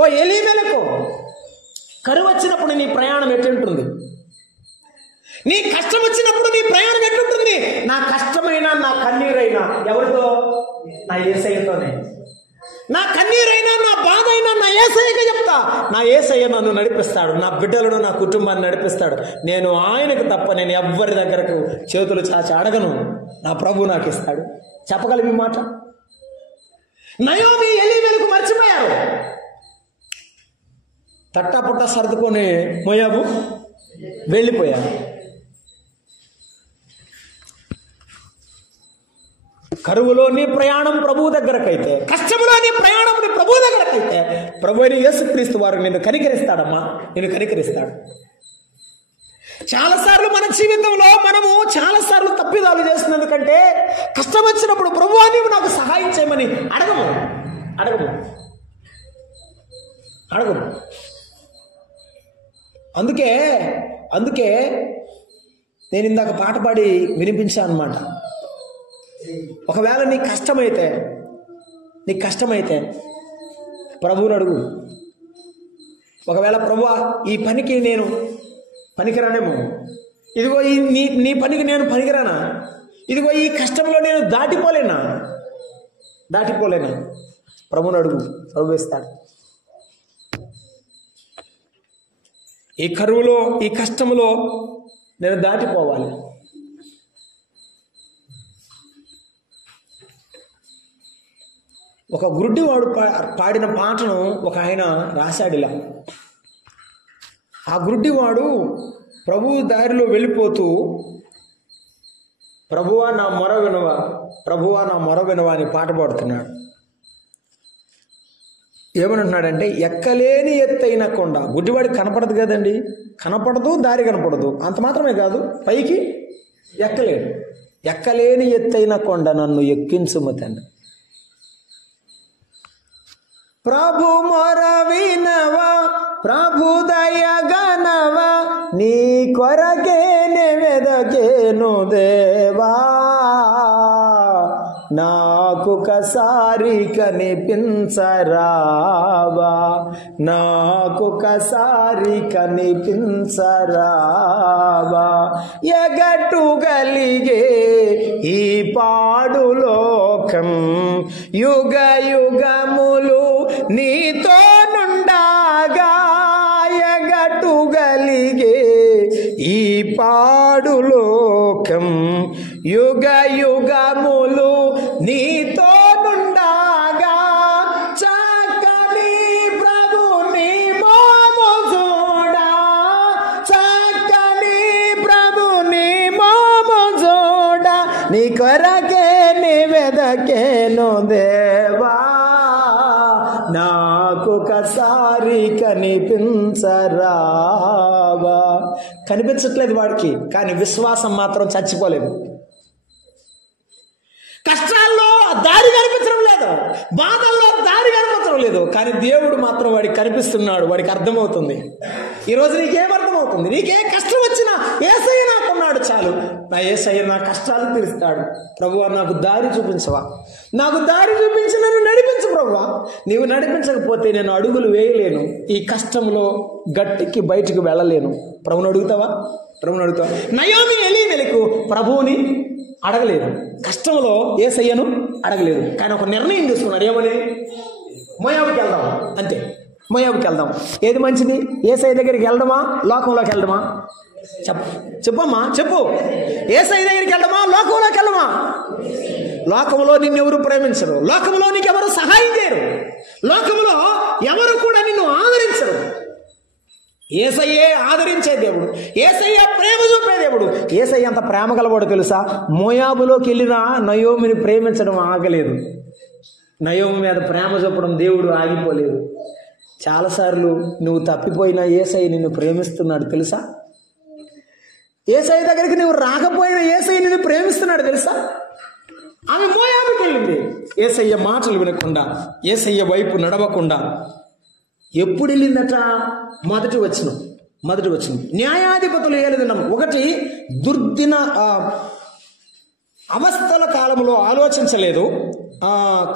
ఓ ఎలీమెలకు, కరువు వచ్చినప్పుడు నీ ప్రయాణం ఎట్లుంటుంది? నీ కష్టం వచ్చినప్పుడు నీ ప్రయాణం ఎట్లుంటుంది? నా కష్టమైనా, నా కన్నీరైనా ఎవరితో? నా యేసయ్యతోనే. నా కన్నీరైనా, నా బాధ అయినా నా యేసయ్యకే చెప్తా. నా యేసయ్య నన్ను నడిపిస్తాడు, నా బిడ్డలను, నా కుటుంబాన్ని నడిపిస్తాడు. నేను ఆయనకు తప్ప నేను ఎవ్వరి దగ్గరకు చేతులు చాచి అడగను. నా ప్రభు నాకు ఇస్తాడు. చెప్పగలిగి మాట. నయోమి ఎలీమెలకు మర్చిపోయారు. తట్టపుట్ట సర్దుకొని మోయాబు వెళ్ళిపోయారు. కరువులోని ప్రయాణం ప్రభువు దగ్గరకైతే, కష్టములోని ప్రయాణం ప్రభువు దగ్గరకైతే, ప్రభు అయిన యేసుక్రీస్తు వారు నిన్ను కనికరిస్తాడమ్మా, నిన్ను కనికరిస్తాడు. చాలాసార్లు మన జీవితంలో మనము చాలాసార్లు తప్పిదాలు చేస్తున్నందుకంటే, కష్టం వచ్చినప్పుడు ప్రభువా నీవు నాకు సహాయం చేయమని అడగము. అందుకే నేను ఇందాక పాట పాడి వినిపించాను అన్నమాట. ఒకవేళ నీకు కష్టమైతే ప్రభువుని అడుగు. ఒకవేళ ప్రభువా ఈ పనికి నేను పనికిరానేమో, ఇదిగో నీ పనికి నేను పనికిరానా, ఇదిగో ఈ కష్టంలో నేను దాటిపోలేనా, ప్రభువుని అడుగు, ప్రభు ఇస్తాడు. ఈ కరువులో, ఈ కష్టంలో నేను దాటిపోవాలి. ఒక గుడ్డివాడు పాడిన పాటను ఒక ఆయన రాశాడు ఇలా. ఆ గుడ్డివాడు ప్రభువు దారిలో వెళ్ళిపోతూ, ప్రభువా నా మొర వినవా, ప్రభువా నా మొర వినవా అని పాట పాడుతున్నాడు. ఏమనుంటున్నాడంటే, ఎక్కలేని ఎత్తైన కొండ. గుడ్డివాడికి కనపడదు కదండి, కనపడదు, దారి కనపడదు, అంత మాత్రమే కాదు, పైకి ఎక్కలేడు. ఎక్కలేని ఎత్తైన కొండ నన్ను ఎక్కించుము తండ్రి. ప్రభు మొర వినవా, ప్రభు దయగనవా, నీ కొరకే వెదకేను దేవా. నాకొకసారి కనిపించరావా, నాకొకసారి కనిపించరావా. ఎగట్టుగలిగే ఈ పాడు లోకం యుగ యుగములు నీతో నుండగా, ఎగట్టుగలిగే ఈ పాడు లోకం యుగ యుగములు నీతో నుండగా, చక్కని ప్రభుని మోము చూడా, చక్కని ప్రభుని మోము చూడా, నీ కొరకే నీ వెదకేను దేవా, నాకొకసారి కనిపించరావా. కనిపించట్లేదు వాడికి, కానీ విశ్వాసం మాత్రం చచ్చిపోలేదు. కష్టాల్లో దారి కనిపించడం లేదు, బాధల్లో దారి కనిపించడం లేదు, కానీ దేవుడు మాత్రం వాడికి కనిపిస్తున్నాడు. వాడికి అర్థమవుతుంది. ఈరోజు నీకేం అర్థమవుతుంది? నీకే కష్టం వచ్చినా యేసయ్య నాకున్నాడు చాలు, నా యేసయ్య నా కష్టాలు తీరుస్తాడు. ప్రభువా నాకు దారి చూపించవా, నాకు దారి చూపించి నన్ను నడిపించు ప్రభువా. నీవు నడిపించకపోతే నేను అడుగులు వేయలేను, ఈ కష్టంలో గట్టికి బయటికి వెళ్ళలేను. ప్రభుని అడుగుతావా? ప్రభుని అడుగుతావా? నయోమి ఎలీమెలెకు ప్రభువుని అడగలేదు, కష్టంలో యేసయ్యను అడగలేదు, కానీ ఒక నిర్ణయం తీసుకున్నాడు. ఏమని? మోయాబుకి వెళ్దాం, అంతే. మోయాబుకి వెళ్దాం. ఏది మంచిది? యేసయ్య దగ్గరికి వెళ్దామా, లోకంలోకి వెళ్దామా? చెప్పమ్మా, చెప్పు. యేసయ్య దగ్గరికి వెళ్దామా, లోకంలోకి వెళ్దామా? లోకంలో నిన్నెవరు ప్రేమించరు, లోకంలో నీకెవరు సహాయం చేయరు, లోకంలో ఎవరు కూడా నిన్ను ఆదరించరు. యేసయ్యే ఆదరించే దేవుడు, యేసయ్య ప్రేమ చూపే దేవుడు. యేసయ్య అంత ప్రేమ గలవాడు తెలుసా? మోయాబులోకి వెళ్ళినా నయోమిని ప్రేమించడం ఆగలేదు, నయోమి మీద ప్రేమ చూపడం దేవుడు ఆగిపోలేదు. చాలాసార్లు నువ్వు తప్పిపోయినా యేసయ్య నిన్ను ప్రేమిస్తున్నాడు తెలుసా? యేసయ్య దగ్గరికి నువ్వు రాకపోయినా యేసయ్య నిన్ను ప్రేమిస్తున్నాడు తెలుసా? ఆమె మోయాబుకి వెళ్ళింది, యేసయ్య మాటలు వినకుండా, యేసయ్య వైపు నడవకుండా. ఎప్పుడు వెళ్ళిందట? మొదటి వచనం న్యాయాధిపతులు ఏలుదినం. ఒకటి, దుర్దిన అవస్థల కాలంలో ఆలోచించలేదు,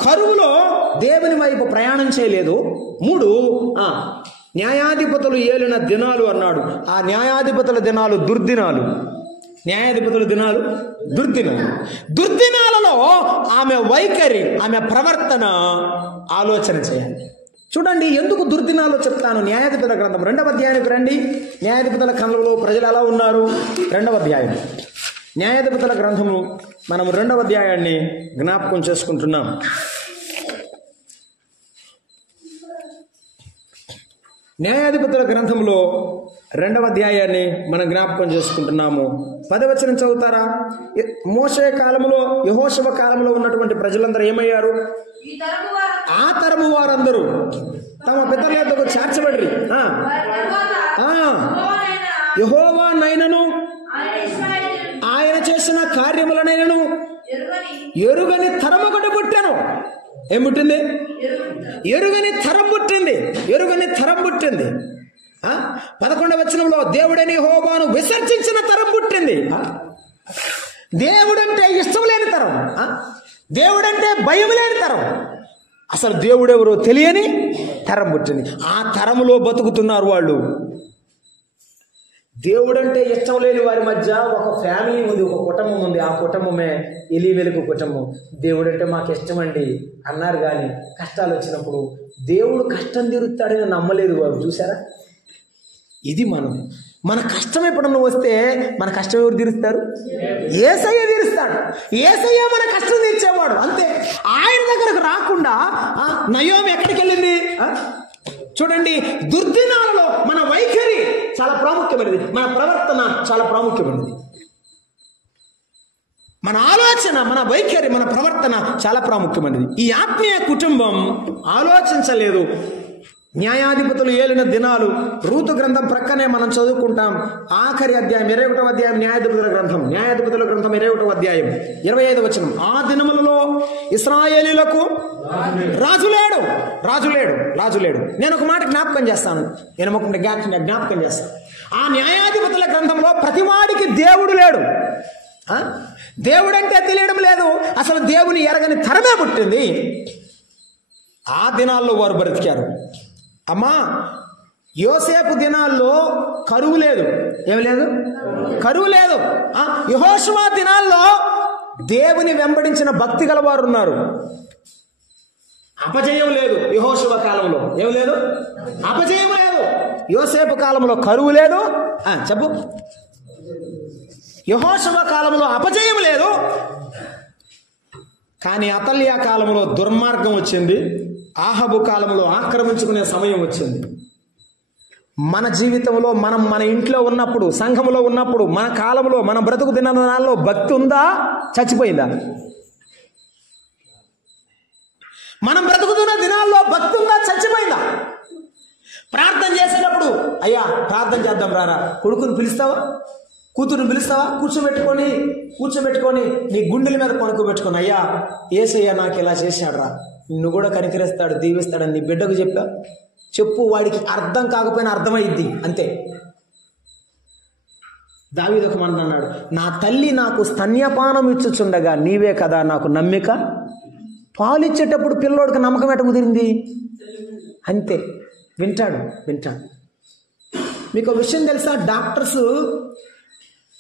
కరువులో దేవుని వైపు ప్రయాణం చేయలేదు. 3, న్యాయాధిపతులు ఏలిన దినాలు అన్నాడు. ఆ న్యాయాధిపతుల దినాలు దుర్దినాలు, న్యాయాధిపతుల దినాలు దుర్దినాలు. దుర్దినాలలో ఆమె వైఖరి, ఆమె ప్రవర్తన ఆలోచన చేయాలి. చూడండి ఎందుకు దుర్దినాల్లో చెప్తాను. న్యాయాధిపతుల గ్రంథం 2వ అధ్యాయానికి రండి. న్యాయాధిపతుల కాలంలో ప్రజలు ఎలా ఉన్నారు? 2వ అధ్యాయం న్యాయాధిపతుల గ్రంథము మనం 2వ అధ్యాయాన్ని జ్ఞాపకం చేసుకుంటున్నాం. న్యాయాధిపతుల గ్రంథంలో 2వ అధ్యాయాన్ని మనం జ్ఞాపకం చేసుకుంటున్నాము. 10వ వచనం చదువుతారా? మోషే కాలంలో, యెహోషువ కాలంలో ఉన్నటువంటి ప్రజలందరూ ఏమయ్యారు? ఆ తరము వారందరూ తమ పితరుల యొద్దకు చేర్చబడిరి. యెహోవా నైనను ఆయన చేసిన కార్యములనైనను ఎరుగని తరము ఒకటి పుట్టాను. ఏం పుట్టింది? ఎరుగని తరం పుట్టింది. ఎరుగని తరం పుట్టింది. 11వ వచనంలో దేవుడని యెహోవాను విసర్జించిన తరం పుట్టింది. దేవుడంటే ఇష్టం లేని తరం, దేవుడంటే భయం లేని తరం, అసలు దేవుడెవరో తెలియని తరం పుట్టింది. ఆ తరములో బతుకుతున్నారు వాళ్ళు. దేవుడంటే ఇష్టం లేని వారి మధ్య ఒక ఫ్యామిలీ ఉంది, ఒక కుటుంబం ఉంది. ఆ కుటుంబమే ఎలీమెలెకు కుటుంబం. దేవుడంటే మాకు ఇష్టమండి అన్నారు, కానీ కష్టాలు వచ్చినప్పుడు దేవుడు కష్టం తీరుస్తాడని నమ్మలేదు వారు. చూసారా? ఇది మన కష్టం ఎప్పుడన్నా వస్తే మన కష్టం ఎవరు తీరుస్తారు? యేసయ్య తీరుస్తాడు. యేసయ్య మన కష్టం తీర్చేవాడు, అంతే. ఆయన దగ్గరకు రాకుండా నయోమి ఎక్కడికి వెళ్ళింది? చూడండి, దుర్దినాలలో మన వైఖరి చాలా ప్రాముఖ్యమైనది, మన ప్రవర్తన చాలా ప్రాముఖ్యమైనది. మన ఆలోచన, మన వైఖరి, మన ప్రవర్తన చాలా ప్రాముఖ్యమైనది. ఈ ఆత్మీయ కుటుంబం ఆలోచించలేదు. న్యాయాధిపతులు ఏలిన దినాలు రూతు గ్రంథం ప్రక్కనే మనం చదువుకుంటాం. ఆఖరి అధ్యాయం 21వ అధ్యాయం న్యాయాధిపతుల గ్రంథం 21వ అధ్యాయం 25వ వచనం. ఆ దినములలో ఇశ్రాయేలీలకు రాజు లేడు. నేను ఒక మాట జ్ఞాపకం చేస్తాను. ఆ న్యాయాధిపతుల గ్రంథంలో ప్రతివాడికి దేవుడు లేడు. దేవుడంటే తెలియడం లేదు, అసలు దేవుని ఎరగని తరమే పుట్టింది. ఆ దినాల్లో వారు బ్రతికారు. అమ్మా, యోసేపు దినాల్లో కరువు లేదు. ఏమి లేదు? కరువు లేదు. యెహోషువ దినాల్లో దేవుని వెంబడించిన భక్తి గలవారు ఉన్నారు. అపజయం లేదు. యెహోషువ కాలంలో ఏం లేదు? అపజయం లేదు. యోసేపు కాలంలో కరువు లేదు. చెప్పు. యెహోషువ కాలంలో అపజయం లేదు. కానీ అతల్యా కాలంలో దుర్మార్గం వచ్చింది. ఆహాబు కాలంలో ఆక్రమించుకునే సమయం వచ్చింది. మన జీవితంలో మనం మన ఇంట్లో ఉన్నప్పుడు, సంఘంలో ఉన్నప్పుడు, మన కాలంలో, మన బ్రతుకు దినాల్లో భక్తి ఉందా? చచ్చిపోయిందా? మనం బ్రతుకుతున్న దినాల్లో భక్తి ఉందా? చచ్చిపోయిందా? ప్రార్థన చేసేటప్పుడు అయ్యా ప్రార్థన చేద్దాం రారా, కొడుకుని పిలుస్తావా, కూతురుని పిలుస్తావా, కూర్చోబెట్టుకొని నీ గుండెల మీద పనుకోబెట్టుకొని, అయ్యా యేసయ్య నాకు ఇలా చేశాడు రా, నిన్ను కూడా కనికరిస్తాడు, దీవిస్తాడని నీ బిడ్డకు చెప్పు. వాడికి అర్థం కాకపోయినా అర్థమైద్ది. అంతే. దావీదు ఒక మాట అన్నాడు, నా తల్లి నాకు స్తన్యపానం ఇచ్చుచుండగా నీవే కదా నాకు నమ్మిక. పాలిచ్చేటప్పుడు పిల్లోడికి నమ్మకం ఎట్ట కుదిరింది? అంతే. వింటాడు. మీకు విషయం తెలుసా? డాక్టర్స్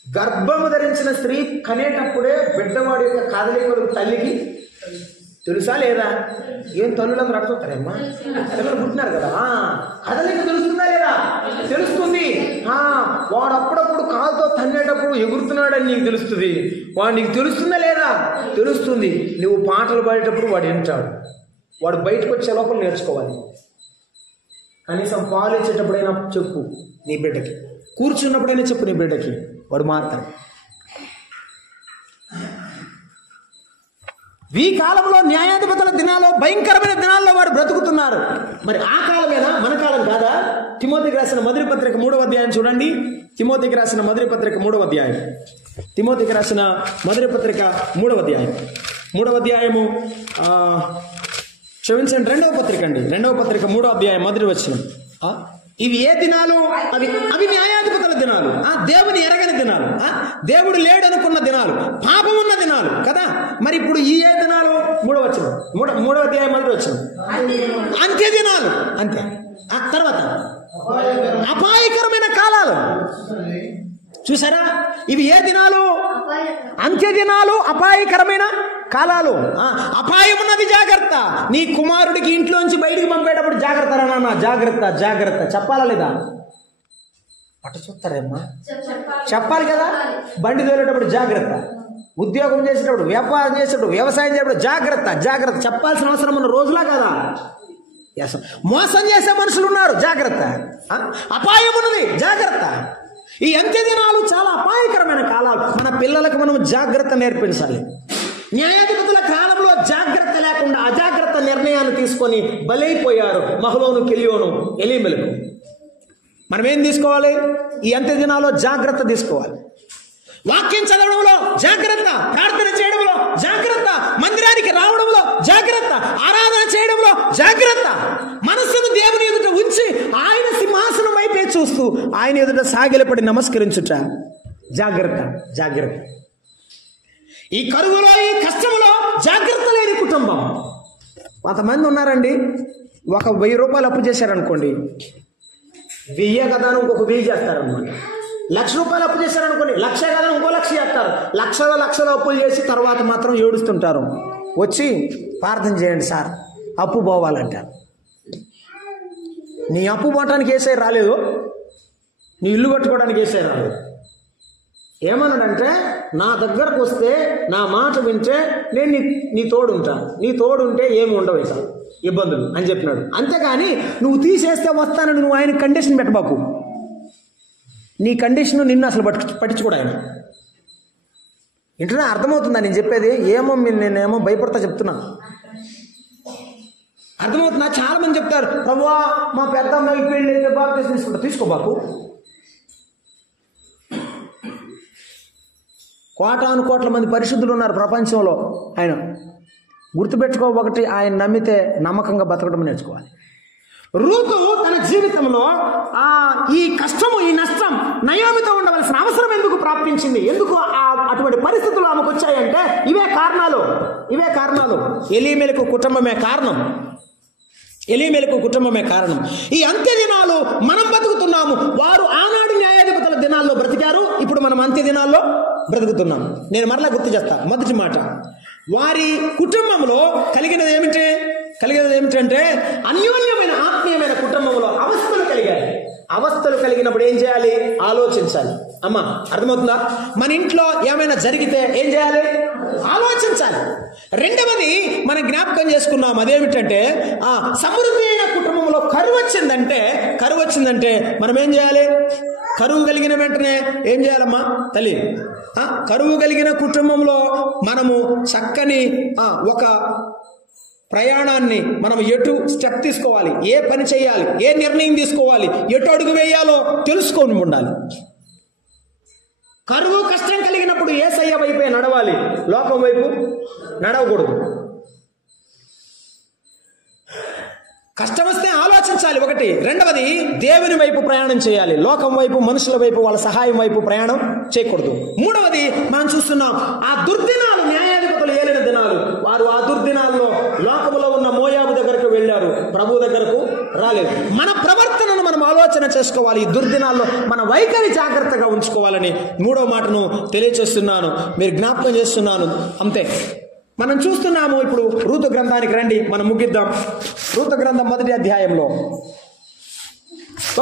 గర్భము ధరించిన స్త్రీ కనేటప్పుడే బిడ్డవాడి యొక్క కదలికలు తల్లికి తెలుసా లేదా? ఏం తల్లులందరూ అడుగుతారేమ్మా, పిల్లలు పుట్టినారు కదా, కదలిక తెలుస్తుందా లేదా? తెలుస్తుంది. వాడు అప్పుడప్పుడు కాలుతో తన్నేటప్పుడు ఎగురుతున్నాడని నీకు తెలుస్తుంది. వాడు నీకు తెలుస్తుందా లేదా? తెలుస్తుంది. నువ్వు పాటలు పాడేటప్పుడు వాడు వింటాడు. వాడు బయటకు వచ్చే లోపల నేర్చుకోవాలి. కనీసం పాలు ఇచ్చేటప్పుడైనా చెప్పు నీ బిడ్డకి, కూర్చున్నప్పుడైనా చెప్పు నీ బిడ్డకి, వాడు మారుతాడు. ఈ కాలంలో న్యాయాధిపతుల దినాల్లో, భయంకరమైన దినాల్లో వారు బ్రతుకుతున్నారు. మరి ఆ కాలమేనా? మన కాలం కాదా? తిమోతికి రాసిన మొదటి పత్రిక 3వ అధ్యాయం చూడండి. తిమోతికి రాసిన మొదటి పత్రిక 3వ అధ్యాయం. తిమోతికి రాసిన మొదటి పత్రిక 3వ అధ్యాయం. 3వ అధ్యాయము క్షమించండి, 2వ పత్రిక అండి. 2వ పత్రిక 3వ అధ్యాయం మొదటి వచనం. ఇవి ఏ దినాలు? అవి న్యాయాధిపతుల దినాలు, దేవుని ఎరగని దినాలు, దేవుడు లేడనుకున్న దినాలు, పాపం ఉన్న దినాలు కదా. మరి ఇప్పుడు ఈ ఏ దినాలు? 3వ వచనం, 3వ అధ్యాయం మొదటి వచనం. అంత్య దినాలు. అంతే. ఆ తర్వాత అపాయకరమైన కాలాలు. చూసారా? ఇవి ఏ దినాలు? అంత్య దినాలు, అపాయకరమైన కాలాలు. అపాయం ఉన్నది, జాగ్రత్త. నీ కుమారుడికి ఇంట్లోంచి బయటికి పంపేటప్పుడు జాగ్రత్త రా నాన్న, జాగ్రత్త చెప్పాలా లేదా? పట్ట చూస్తారేమ్మా, చెప్పాలి కదా. బండి తోలేటప్పుడు జాగ్రత్త, ఉద్యోగం చేసేటప్పుడు, వ్యాపారం చేసేటప్పుడు, వ్యవసాయం చేసేటప్పుడు జాగ్రత్త చెప్పాల్సిన అవసరం ఉన్న రోజులా కదా. మోసం చేసే మనుషులు ఉన్నారు, జాగ్రత్త. అపాయం ఉన్నది, జాగ్రత్త. ఈ అంత్య దినాలు చాలా అపాయకరమైన కాలాలు. మన పిల్లలకు మనం జాగ్రత్త నేర్పించాలి. న్యాయాధిపతుల కాలంలో జాగ్రత్త లేకుండా అజాగ్రత్త నిర్ణయాలు తీసుకొని బలైపోయారు మహలోను, కెలియోను, ఎలీమెలకు. మనం ఏం తీసుకోవాలి? ఈ అంత్య దినాల్లో జాగ్రత్త తీసుకోవాలి. వాక్యం చదవడంలో జాగ్రత్త, ప్రార్థన చేయడంలో జాగ్రత్త, మందిరానికి రావడంలో జాగ్రత్త, ఆరాధన చేయడంలో జాగ్రత్త. మనస్సును దేవుని ఎదుట ఉంచి ఆయన సింహాసనం వైపే చూస్తూ ఆయన ఎదుట సాగిలపడి నమస్కరించుట జాగ్రత్త. ఈ కరువులో, ఈ కష్టములో జాగ్రత్త లేని కుటుంబం కొంతమంది ఉన్నారండి. ఒక 1000 రూపాయలు అప్పు చేశారనుకోండి, 1000 కదా ఇంకొక 1000 చేస్తారనమాట. 1,00,000 రూపాయలు అప్పు చేశారనుకోండి, 1,00,000 కదా ఇంకో 1,00,000 చేస్తారు. లక్షల అప్పులు చేసి తర్వాత మాత్రం ఏడుస్తుంటారు. వచ్చి ప్రార్థన చేయండి సార్, అప్పు పోవాలంటారు. నీ అప్పు పోవటానికి ఏసై రాలేదు, నీ ఇల్లు కట్టుకోవడానికి ఏసై రాలేదు. ఏమన్నాడంటే, నా దగ్గరకు వస్తే, నా మాట వింటే నేను నీ తోడుంటే ఏమి ఉండవు ఇక ఇబ్బందులు అని చెప్పినాడు. అంతేగాని నువ్వు తీసేస్తే వస్తానని నువ్వు ఆయన కండిషన్ పెట్టబాకు. నీ కండిషన్ నిన్ను అసలు పట్టించుకోడు ఆయన. ఇంటనే అర్థమవుతుందా నేను చెప్పేది? నేనేమో భయపడతా చెప్తున్నా. అర్థమవుతుందా? చాలా మంది చెప్తారు, ప్రభువా మా పెద్ద అమ్మాయికి పెళ్ళి అయితే బాప్టిజం తీసుకోబాకు. కోటాను మంది పరిశుద్ధులు ఉన్నారు ప్రపంచంలో. ఆయన గుర్తుపెట్టుకో, ఒకటి ఆయన నమ్మితే నమ్మకంగా బతకడం నేర్చుకోవాలి. రూతు తన జీవితంలో ఈ కష్టము, ఈ నష్టం నయోమితో ఉండవలసిన అవసరం ఎందుకు ప్రాప్తించింది, ఎందుకు అటువంటి పరిస్థితులు ఆమెకు వచ్చాయంటే ఇవే కారణాలు. ఎలీమెలకు కుటుంబమే కారణం. ఈ అంత్య దినాలు మనం బతుకుతున్నాము. వారు ఆనాడు న్యాయాధిపతుల దినాల్లో బ్రతికారు, ఇప్పుడు మనం అంత్య దినాల్లో బ్రతుకుతున్నాం. నేను మరలా గుర్తు చేస్తా. మొదటి మాట, వారి కుటుంబంలో కలిగినది ఏమిటంటే అన్యోన్యమైన ఆత్మీయమైన కుటుంబంలో అవస్థలు కలిగాయి. అవస్థలు కలిగినప్పుడు ఏం చేయాలి? ఆలోచించాలి. అమ్మా, అర్థమవుతుందా? మన ఇంట్లో ఏమైనా జరిగితే ఏం చేయాలి? ఆలోచించాలి. రెండవది మనం జ్ఞాపకం చేసుకున్నాం, అదేమిటంటే సమృద్ధి అయిన కుటుంబంలో కరువు వచ్చిందంటే మనం ఏం చేయాలి? కరువు కలిగిన వెంటనే ఏం చేయాలమ్మా తల్లి? కరువు కలిగిన కుటుంబంలో మనము చక్కని ఒక ప్రయాణాన్ని మనం ఎటు స్టెప్ తీసుకోవాలి, ఏ పని చేయాలి, ఏ నిర్ణయం తీసుకోవాలి, ఎటు అడుగు వేయాలో తెలుసుకొని ఉండాలి. కరువు కష్టం కలిగినప్పుడు యేసయ్య వైపే నడవాలి, లోకం వైపు నడవకూడదు. కష్టం వస్తే ఆలోచించాలి ఒకటి. రెండవది, దేవుని వైపు ప్రయాణం చేయాలి, లోకం వైపు, మనుషుల వైపు, వాళ్ళ సహాయం వైపు ప్రయాణం చేయకూడదు. మూడవది మనం చూస్తున్నాం, ఆ దుర్దినాలు, న్యాయాధిపతులు ఏలిన దినాలు. వారు ఆ దుర్దినాల్లో లోకములో ఉన్న మోయాబు దగ్గరకు వెళ్ళారు, ప్రభు దగ్గరకు రాలేదు. మన ప్రవర్తనను మనం ఆలోచన చేసుకోవాలి. ఈ దుర్దినాల్లో మన వైఖరి జాగ్రత్తగా ఉంచుకోవాలని మూడవ మాటను తెలియచేస్తున్నాను, మీరు జ్ఞాపకం చేస్తున్నాను. అంతే. మనం చూస్తున్నాము. ఇప్పుడు రూతు గ్రంథానికి రండి, మనం ముగిద్దాం. రూతు గ్రంథం 1వ అధ్యాయంలో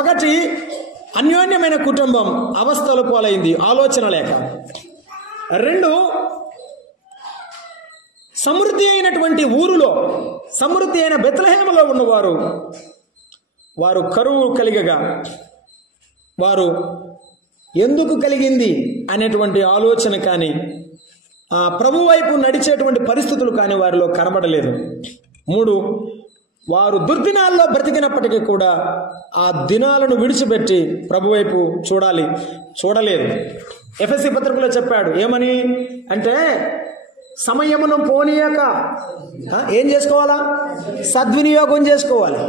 ఒకటి, అన్యోన్యమైన కుటుంబం అవస్థల పాలైంది, ఆలోచన లేక. 2, సమృద్ధి అయినటువంటి ఊరులో, సమృద్ధి అయిన బెత్లెహేములో ఉన్నవారు వారు కరువు కలిగగా, వారు ఎందుకు కలిగింది అనేటువంటి ఆలోచన కానీ, ప్రభు వైపు నడిచేటువంటి పరిస్థితులు కానీ వారిలో కనబడలేదు. 3, వారు దుర్దినాల్లో బ్రతికినప్పటికీ కూడా ఆ దినాలను విడిచిపెట్టి ప్రభు వైపు చూడలేదు. ఎఫెసీ పత్రికలో చెప్పాడు ఏమని అంటే, సమయమును పోనీయక ఏం చేసుకోవాలా? సద్వినియోగం చేసుకోవాలి.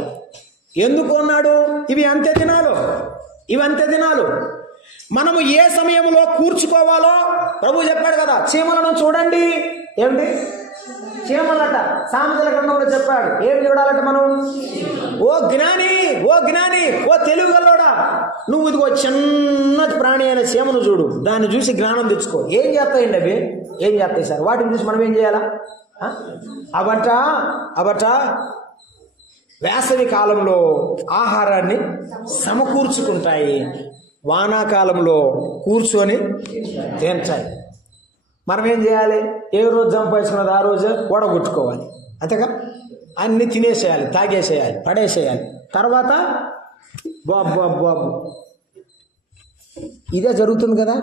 ఎందుకు అన్నాడు? ఇవి అంత్య దినాలు. మనము ఏ సమయంలో కూర్చుకోవాలో ప్రభు చెప్పాడు కదా. చీమలను చూడండి. ఏమిటి చీమలట? సామెతల గ్రంథంలో చెప్పాడు. ఏం చూడాలట మనం? ఓ జ్ఞాని, ఓ తెలుగులోడా, నువ్వు ఇదిగో చిన్న ప్రాణి అయిన చీమను చూడు, దాన్ని చూసి జ్ఞానం తెచ్చుకో. ఏం చేస్తాయండి అవి? ఏం చేస్తాయి సార్? వాటిని చూసి మనం ఏం చేయాలా? అవట వేసవి కాలంలో ఆహారాన్ని సమకూర్చుకుంటాయి, వానాకాలంలో కూర్చొని తింటాయి. మనం ఏం చేయాలి? ఏ రోజు సంపాదించుకున్నది ఆ రోజు ఓడగొట్టుకోవాలి, అంతేగా? అన్ని తినేసేయాలి, తాగేసేయాలి, పడేసేయాలి. తర్వాత బాబు ఇదే జరుగుతుంది కదా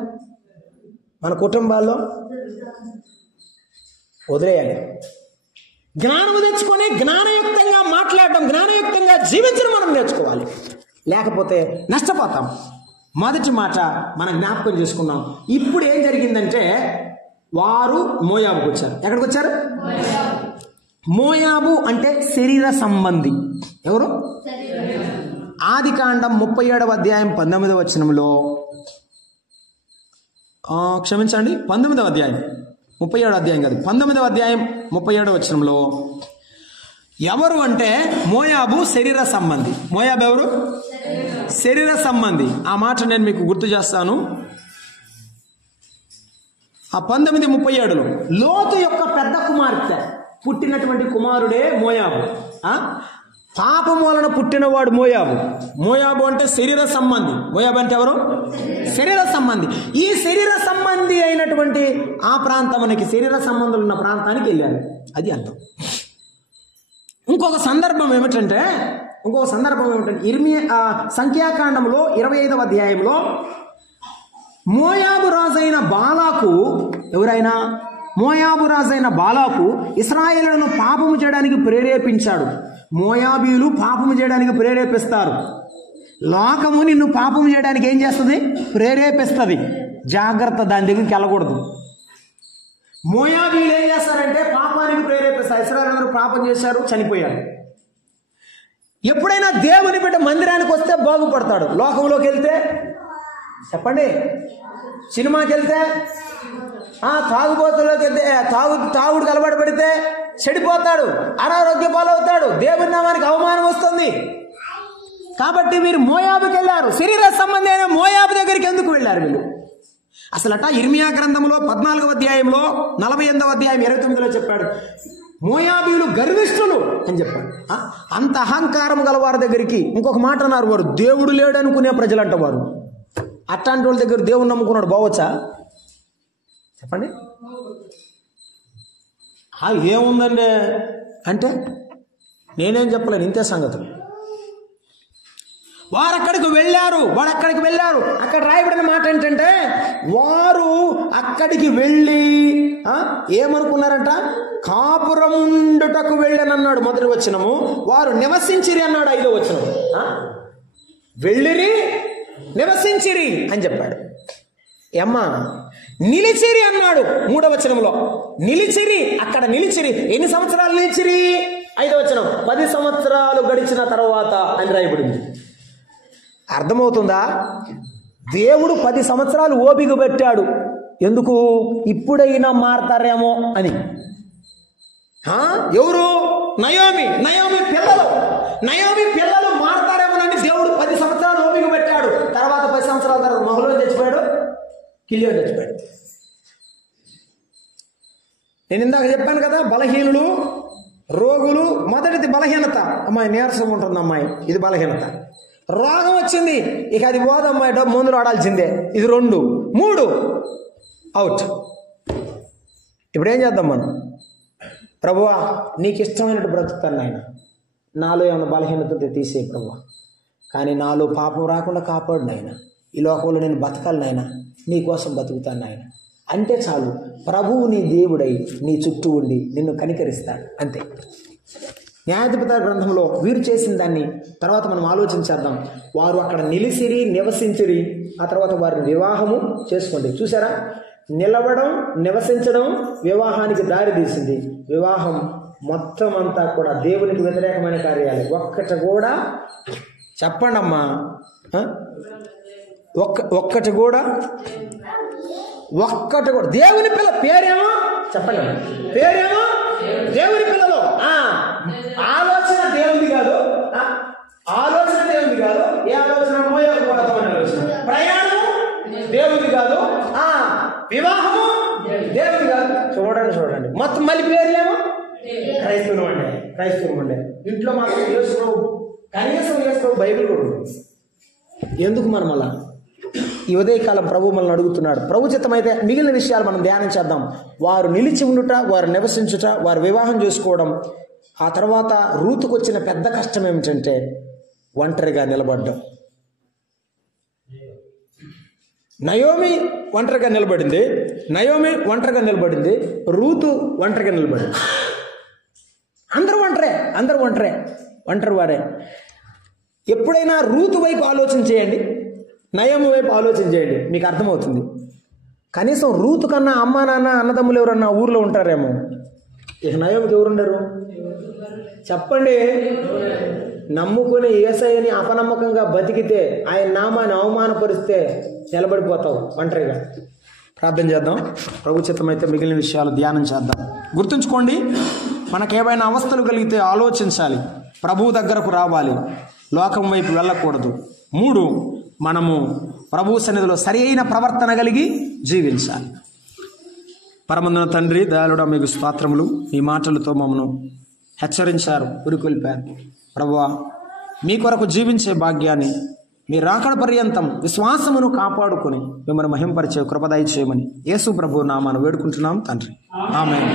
మన కుటుంబాల్లో. వదిలేయాలి. జ్ఞానం తెచ్చుకొని జ్ఞానయుక్తంగా మాట్లాడడం, జ్ఞానయుక్తంగా జీవించడం మనం నేర్చుకోవాలి, లేకపోతే నష్టపోతాం. మొదటి మాట మనం జ్ఞాపకం చేసుకున్నాం. ఇప్పుడు ఏం జరిగిందంటే, వారు మోయాబుకు వచ్చారు. ఎక్కడికి వచ్చారు? మోయాబు అంటే శరీర సంబంధి. ఎవరు? ఆదికాండం 37వ అధ్యాయం 19వ వచనంలో, క్షమించండి 19వ అధ్యాయం, 37వ అధ్యాయం కాదు, 19వ అధ్యాయం 37వ వచనంలో ఎవరు అంటే మోయాబు శరీర సంబంధి. మోయాబు ఎవరు? శరీర సంబంధి. ఆ మాట నేను మీకు గుర్తు చేస్తాను. ఆ 19:37లో లోతు యొక్క పెద్ద కుమార్తె పుట్టినటువంటి కుమారుడే మోయాబు. పాపం వలన పుట్టినవాడు మోయాబు. మోయాబు అంటే శరీర సంబంధి. మోయాబు అంటే ఎవరు? శరీర సంబంధి. ఈ శరీర సంబంధి అయినటువంటి ఆ ప్రాంతానికి, శరీర సంబంధులు ఉన్న ప్రాంతానికి వెళ్ళారు. అది అర్థం. ఇంకొక సందర్భం ఏమిటంటే సంఖ్యాకాండంలో 25వ అధ్యాయంలో మోయాబు రాజైన బాలాకు, ఎవరైనా మోయాబు రాజైన బాలాకు ఇశ్రాయేలులను పాపము చేయడానికి ప్రేరేపించాడు. మోయాబీయులు పాపము చేయడానికి ప్రేరేపిస్తారు. లోకము నిన్ను పాపము చేయడానికి ఏం చేస్తుంది? ప్రేరేపిస్తుంది. జాగ్రత్త, దాని దగ్గరికి వెళ్ళకూడదు. మోయాబీయులు ఏం చేస్తారంటే పాపానికి ప్రేరేపిస్తారు. ఇశ్రాయేలు పాపం చేశారు, చనిపోయారు. ఎప్పుడైనా దేవుని బిడ్డ మందిరానికి వస్తే బాగుపడతాడు. లోకంలోకి వెళ్తే చెప్పండి, సినిమాకి వెళ్తే, తాగుబోతులోకి వెళ్తే, తాగుడికి అలవాటు పడితే చెడిపోతాడు, అనారోగ్య పాలవుతాడు, దేవుని నామానికి అవమానం వస్తుంది. కాబట్టి మీరు మోయాబుకి వెళ్ళారు. శరీర సంబంధి అయిన మోయాబు దగ్గరికి ఎందుకు వెళ్ళారు వీళ్ళు? అసలట ఇర్మియా గ్రంథంలో 14వ అధ్యాయంలో 48వ అధ్యాయం 29లో చెప్పాడు, మోయాబీయులు గర్విష్ఠులు అని చెప్పాడు. అంత అహంకారం గల వారి దగ్గరికి, ఇంకొక మాట అన్నారు, వారు దేవుడు లేడు అనుకునే ప్రజలంట వారు. అట్లాంటి వాళ్ళ దగ్గర దేవుడు నమ్ముకున్నాడు బావచ్చా చెప్పండి? ఏముందండి అంటే నేనేం చెప్పలేను, ఇంతే సంగతులు. వారు అక్కడికి వెళ్ళారు. అక్కడ రాయబడిన మాట ఏంటంటే, వారు అక్కడికి వెళ్ళి ఏమనుకున్నారంట, కాపురముండుటకు వెళ్ళనన్నాడు మొదటి వచనము. వారు నివసించిరి అన్నాడు 5వ వచనం. వెళ్ళిరి, నివసించిరి అని చెప్పాడు. ఏమ్మా నిలిచిరి అన్నాడు 3వ వచనంలో. నిలిచిరి, అక్కడ నిలిచిరి. ఎన్ని సంవత్సరాలు నిలిచిరి? 5వ వచనం 10 సంవత్సరాలు గడిచిన తర్వాత అని రాయబడింది. అర్థమవుతుందా? దేవుడు 10 సంవత్సరాలు ఓపిక పెట్టాడు. ఎందుకు? ఇప్పుడైనా మారతారేమో అని. ఎవరు? నయోమి పిల్లలు మారతారేమోనని దేవుడు 10 సంవత్సరాలు ఓపిక పెట్టాడు. తర్వాత 10 సంవత్సరాల తర్వాత మహలో చచ్చిపోయాడు, కిలియో చచ్చిపోయాడు. నేను ఇందాక చెప్పాను కదా, బలహీనులు, రోగులు. మొదటిది బలహీనత. అమ్మాయి నీరసం ఉంటుంది, అమ్మాయి ఇది బలహీనత. రోగం వచ్చింది, ఇక అది పోదమ్మాయి, డబ్బు మందులు ఆడాల్సిందే. ఇది 2, 3 అవుట్. ఇప్పుడు ఏం చేద్దాం మనం? ప్రభువా నీకు ఇష్టమైనట్టు బ్రతుకుతాను నాయన, నాలో ఏమైనా బలహీనత తీసే ప్రభువా, కానీ నాలో పాపం రాకుండా కాపాడు నాయన, ఈ లోకంలో నేను బతకాలి నాయన, నీ కోసం బతుకుతాను నాయన అంటే చాలు. ప్రభువు నీ దేవుడై నీ చుట్టూ ఉండి నిన్ను కనికరిస్తాడు, అంతే. న్యాయాధిపతుల గ్రంథంలో వీరు చేసిన దాన్ని తర్వాత మనం ఆలోచించేద్దాం. వారు అక్కడ నిలిసిరి, నివసించిరి. ఆ తర్వాత వారిని వివాహము చేసుకోండి. చూసారా, నిలవడం, నివసించడం వివాహానికి దారి తీసింది. వివాహం మొత్తం అంతా కూడా దేవునికి వ్యతిరేకమైన కార్యాలు. ఒక్కటి కూడా చెప్పండి అమ్మా, ఒక్కటి కూడా దేవుని పిల్ల పేరేమో చెప్పండి, పేరేమో దేవుని పిల్లలు. ఆలోచన దేవుని కాదు, ఏ ఆలోచన? మోయకపోతామని ఆలోచన. ప్రయాణం దేవుని కాదు, వివాహము దేవుని కాదు. చూడండి మొత్తం మళ్ళీ పేర్లేమో క్రైస్తవులు ఉండే. ఇంట్లో మాత్రం కనీసం యేసు బైబిల్ కూడా ఉంది. ఎందుకు మనం అలా? ఈ ఉదయకాలం ప్రభు మనల్ని అడుగుతున్నాడు. ప్రభుచితం అయితే మిగిలిన విషయాలు మనం ధ్యానం చేద్దాం. వారు నిలిచి ఉండుట, వారు నివసించుట, వారు వివాహం చేసుకోవడం. ఆ తర్వాత రూతుకు వచ్చిన పెద్ద కష్టం ఏమిటంటే ఒంటరిగా నిలబడ్డం. నయోమి ఒంటరిగా నిలబడింది, రూతు ఒంటరిగా నిలబడింది. అందరూ ఒంటరి వారే. ఎప్పుడైనా రూతు వైపు ఆలోచన చేయండి, నయోమి వైపు ఆలోచన చేయండి, మీకు అర్థమవుతుంది. కనీసం రూతు కన్నా అమ్మ నాన్న అన్నదమ్ములు ఎవరన్నా ఊర్లో ఉంటారేమో. ఇక నయోమికి ఎవరుండరు చెప్పండి? నమ్ముకుని యేసయ్యని అపనమ్మకంగా బతికితే, ఆయన నామాన్ని అవమానపరిస్తే నిలబడిపోతావు ఒంటరిగా. ప్రార్థన చేద్దాం. ప్రభు చిత్తమైతే మిగిలిన విషయాలు ధ్యానం చేద్దాం. గుర్తుంచుకోండి, మనకేమైనా అవస్థలు కలిగితే ఆలోచించాలి, ప్రభువు దగ్గరకు రావాలి, లోకం వైపు వెళ్ళకూడదు. 3, మనము ప్రభు సన్నిధిలో సరి అయిన ప్రవర్తన కలిగి జీవించాలి. పరమందున తండ్రి, దయాళుడా, మీకు స్తోత్రములు. ఈ మాటలతో మమ్మను హెచ్చరించారు, ఉరికొల్పారు. ప్రభువా, మీ కొరకు జీవించే భాగ్యాన్ని, మీ రాకడ పర్యంతం విశ్వాసమును కాపాడుకుని మిమ్మల్ని మహింపరిచే కృప దయచేయమని యేసు ప్రభు నామాన వేడుకుంటున్నాం తండ్రి. ఆమేన్.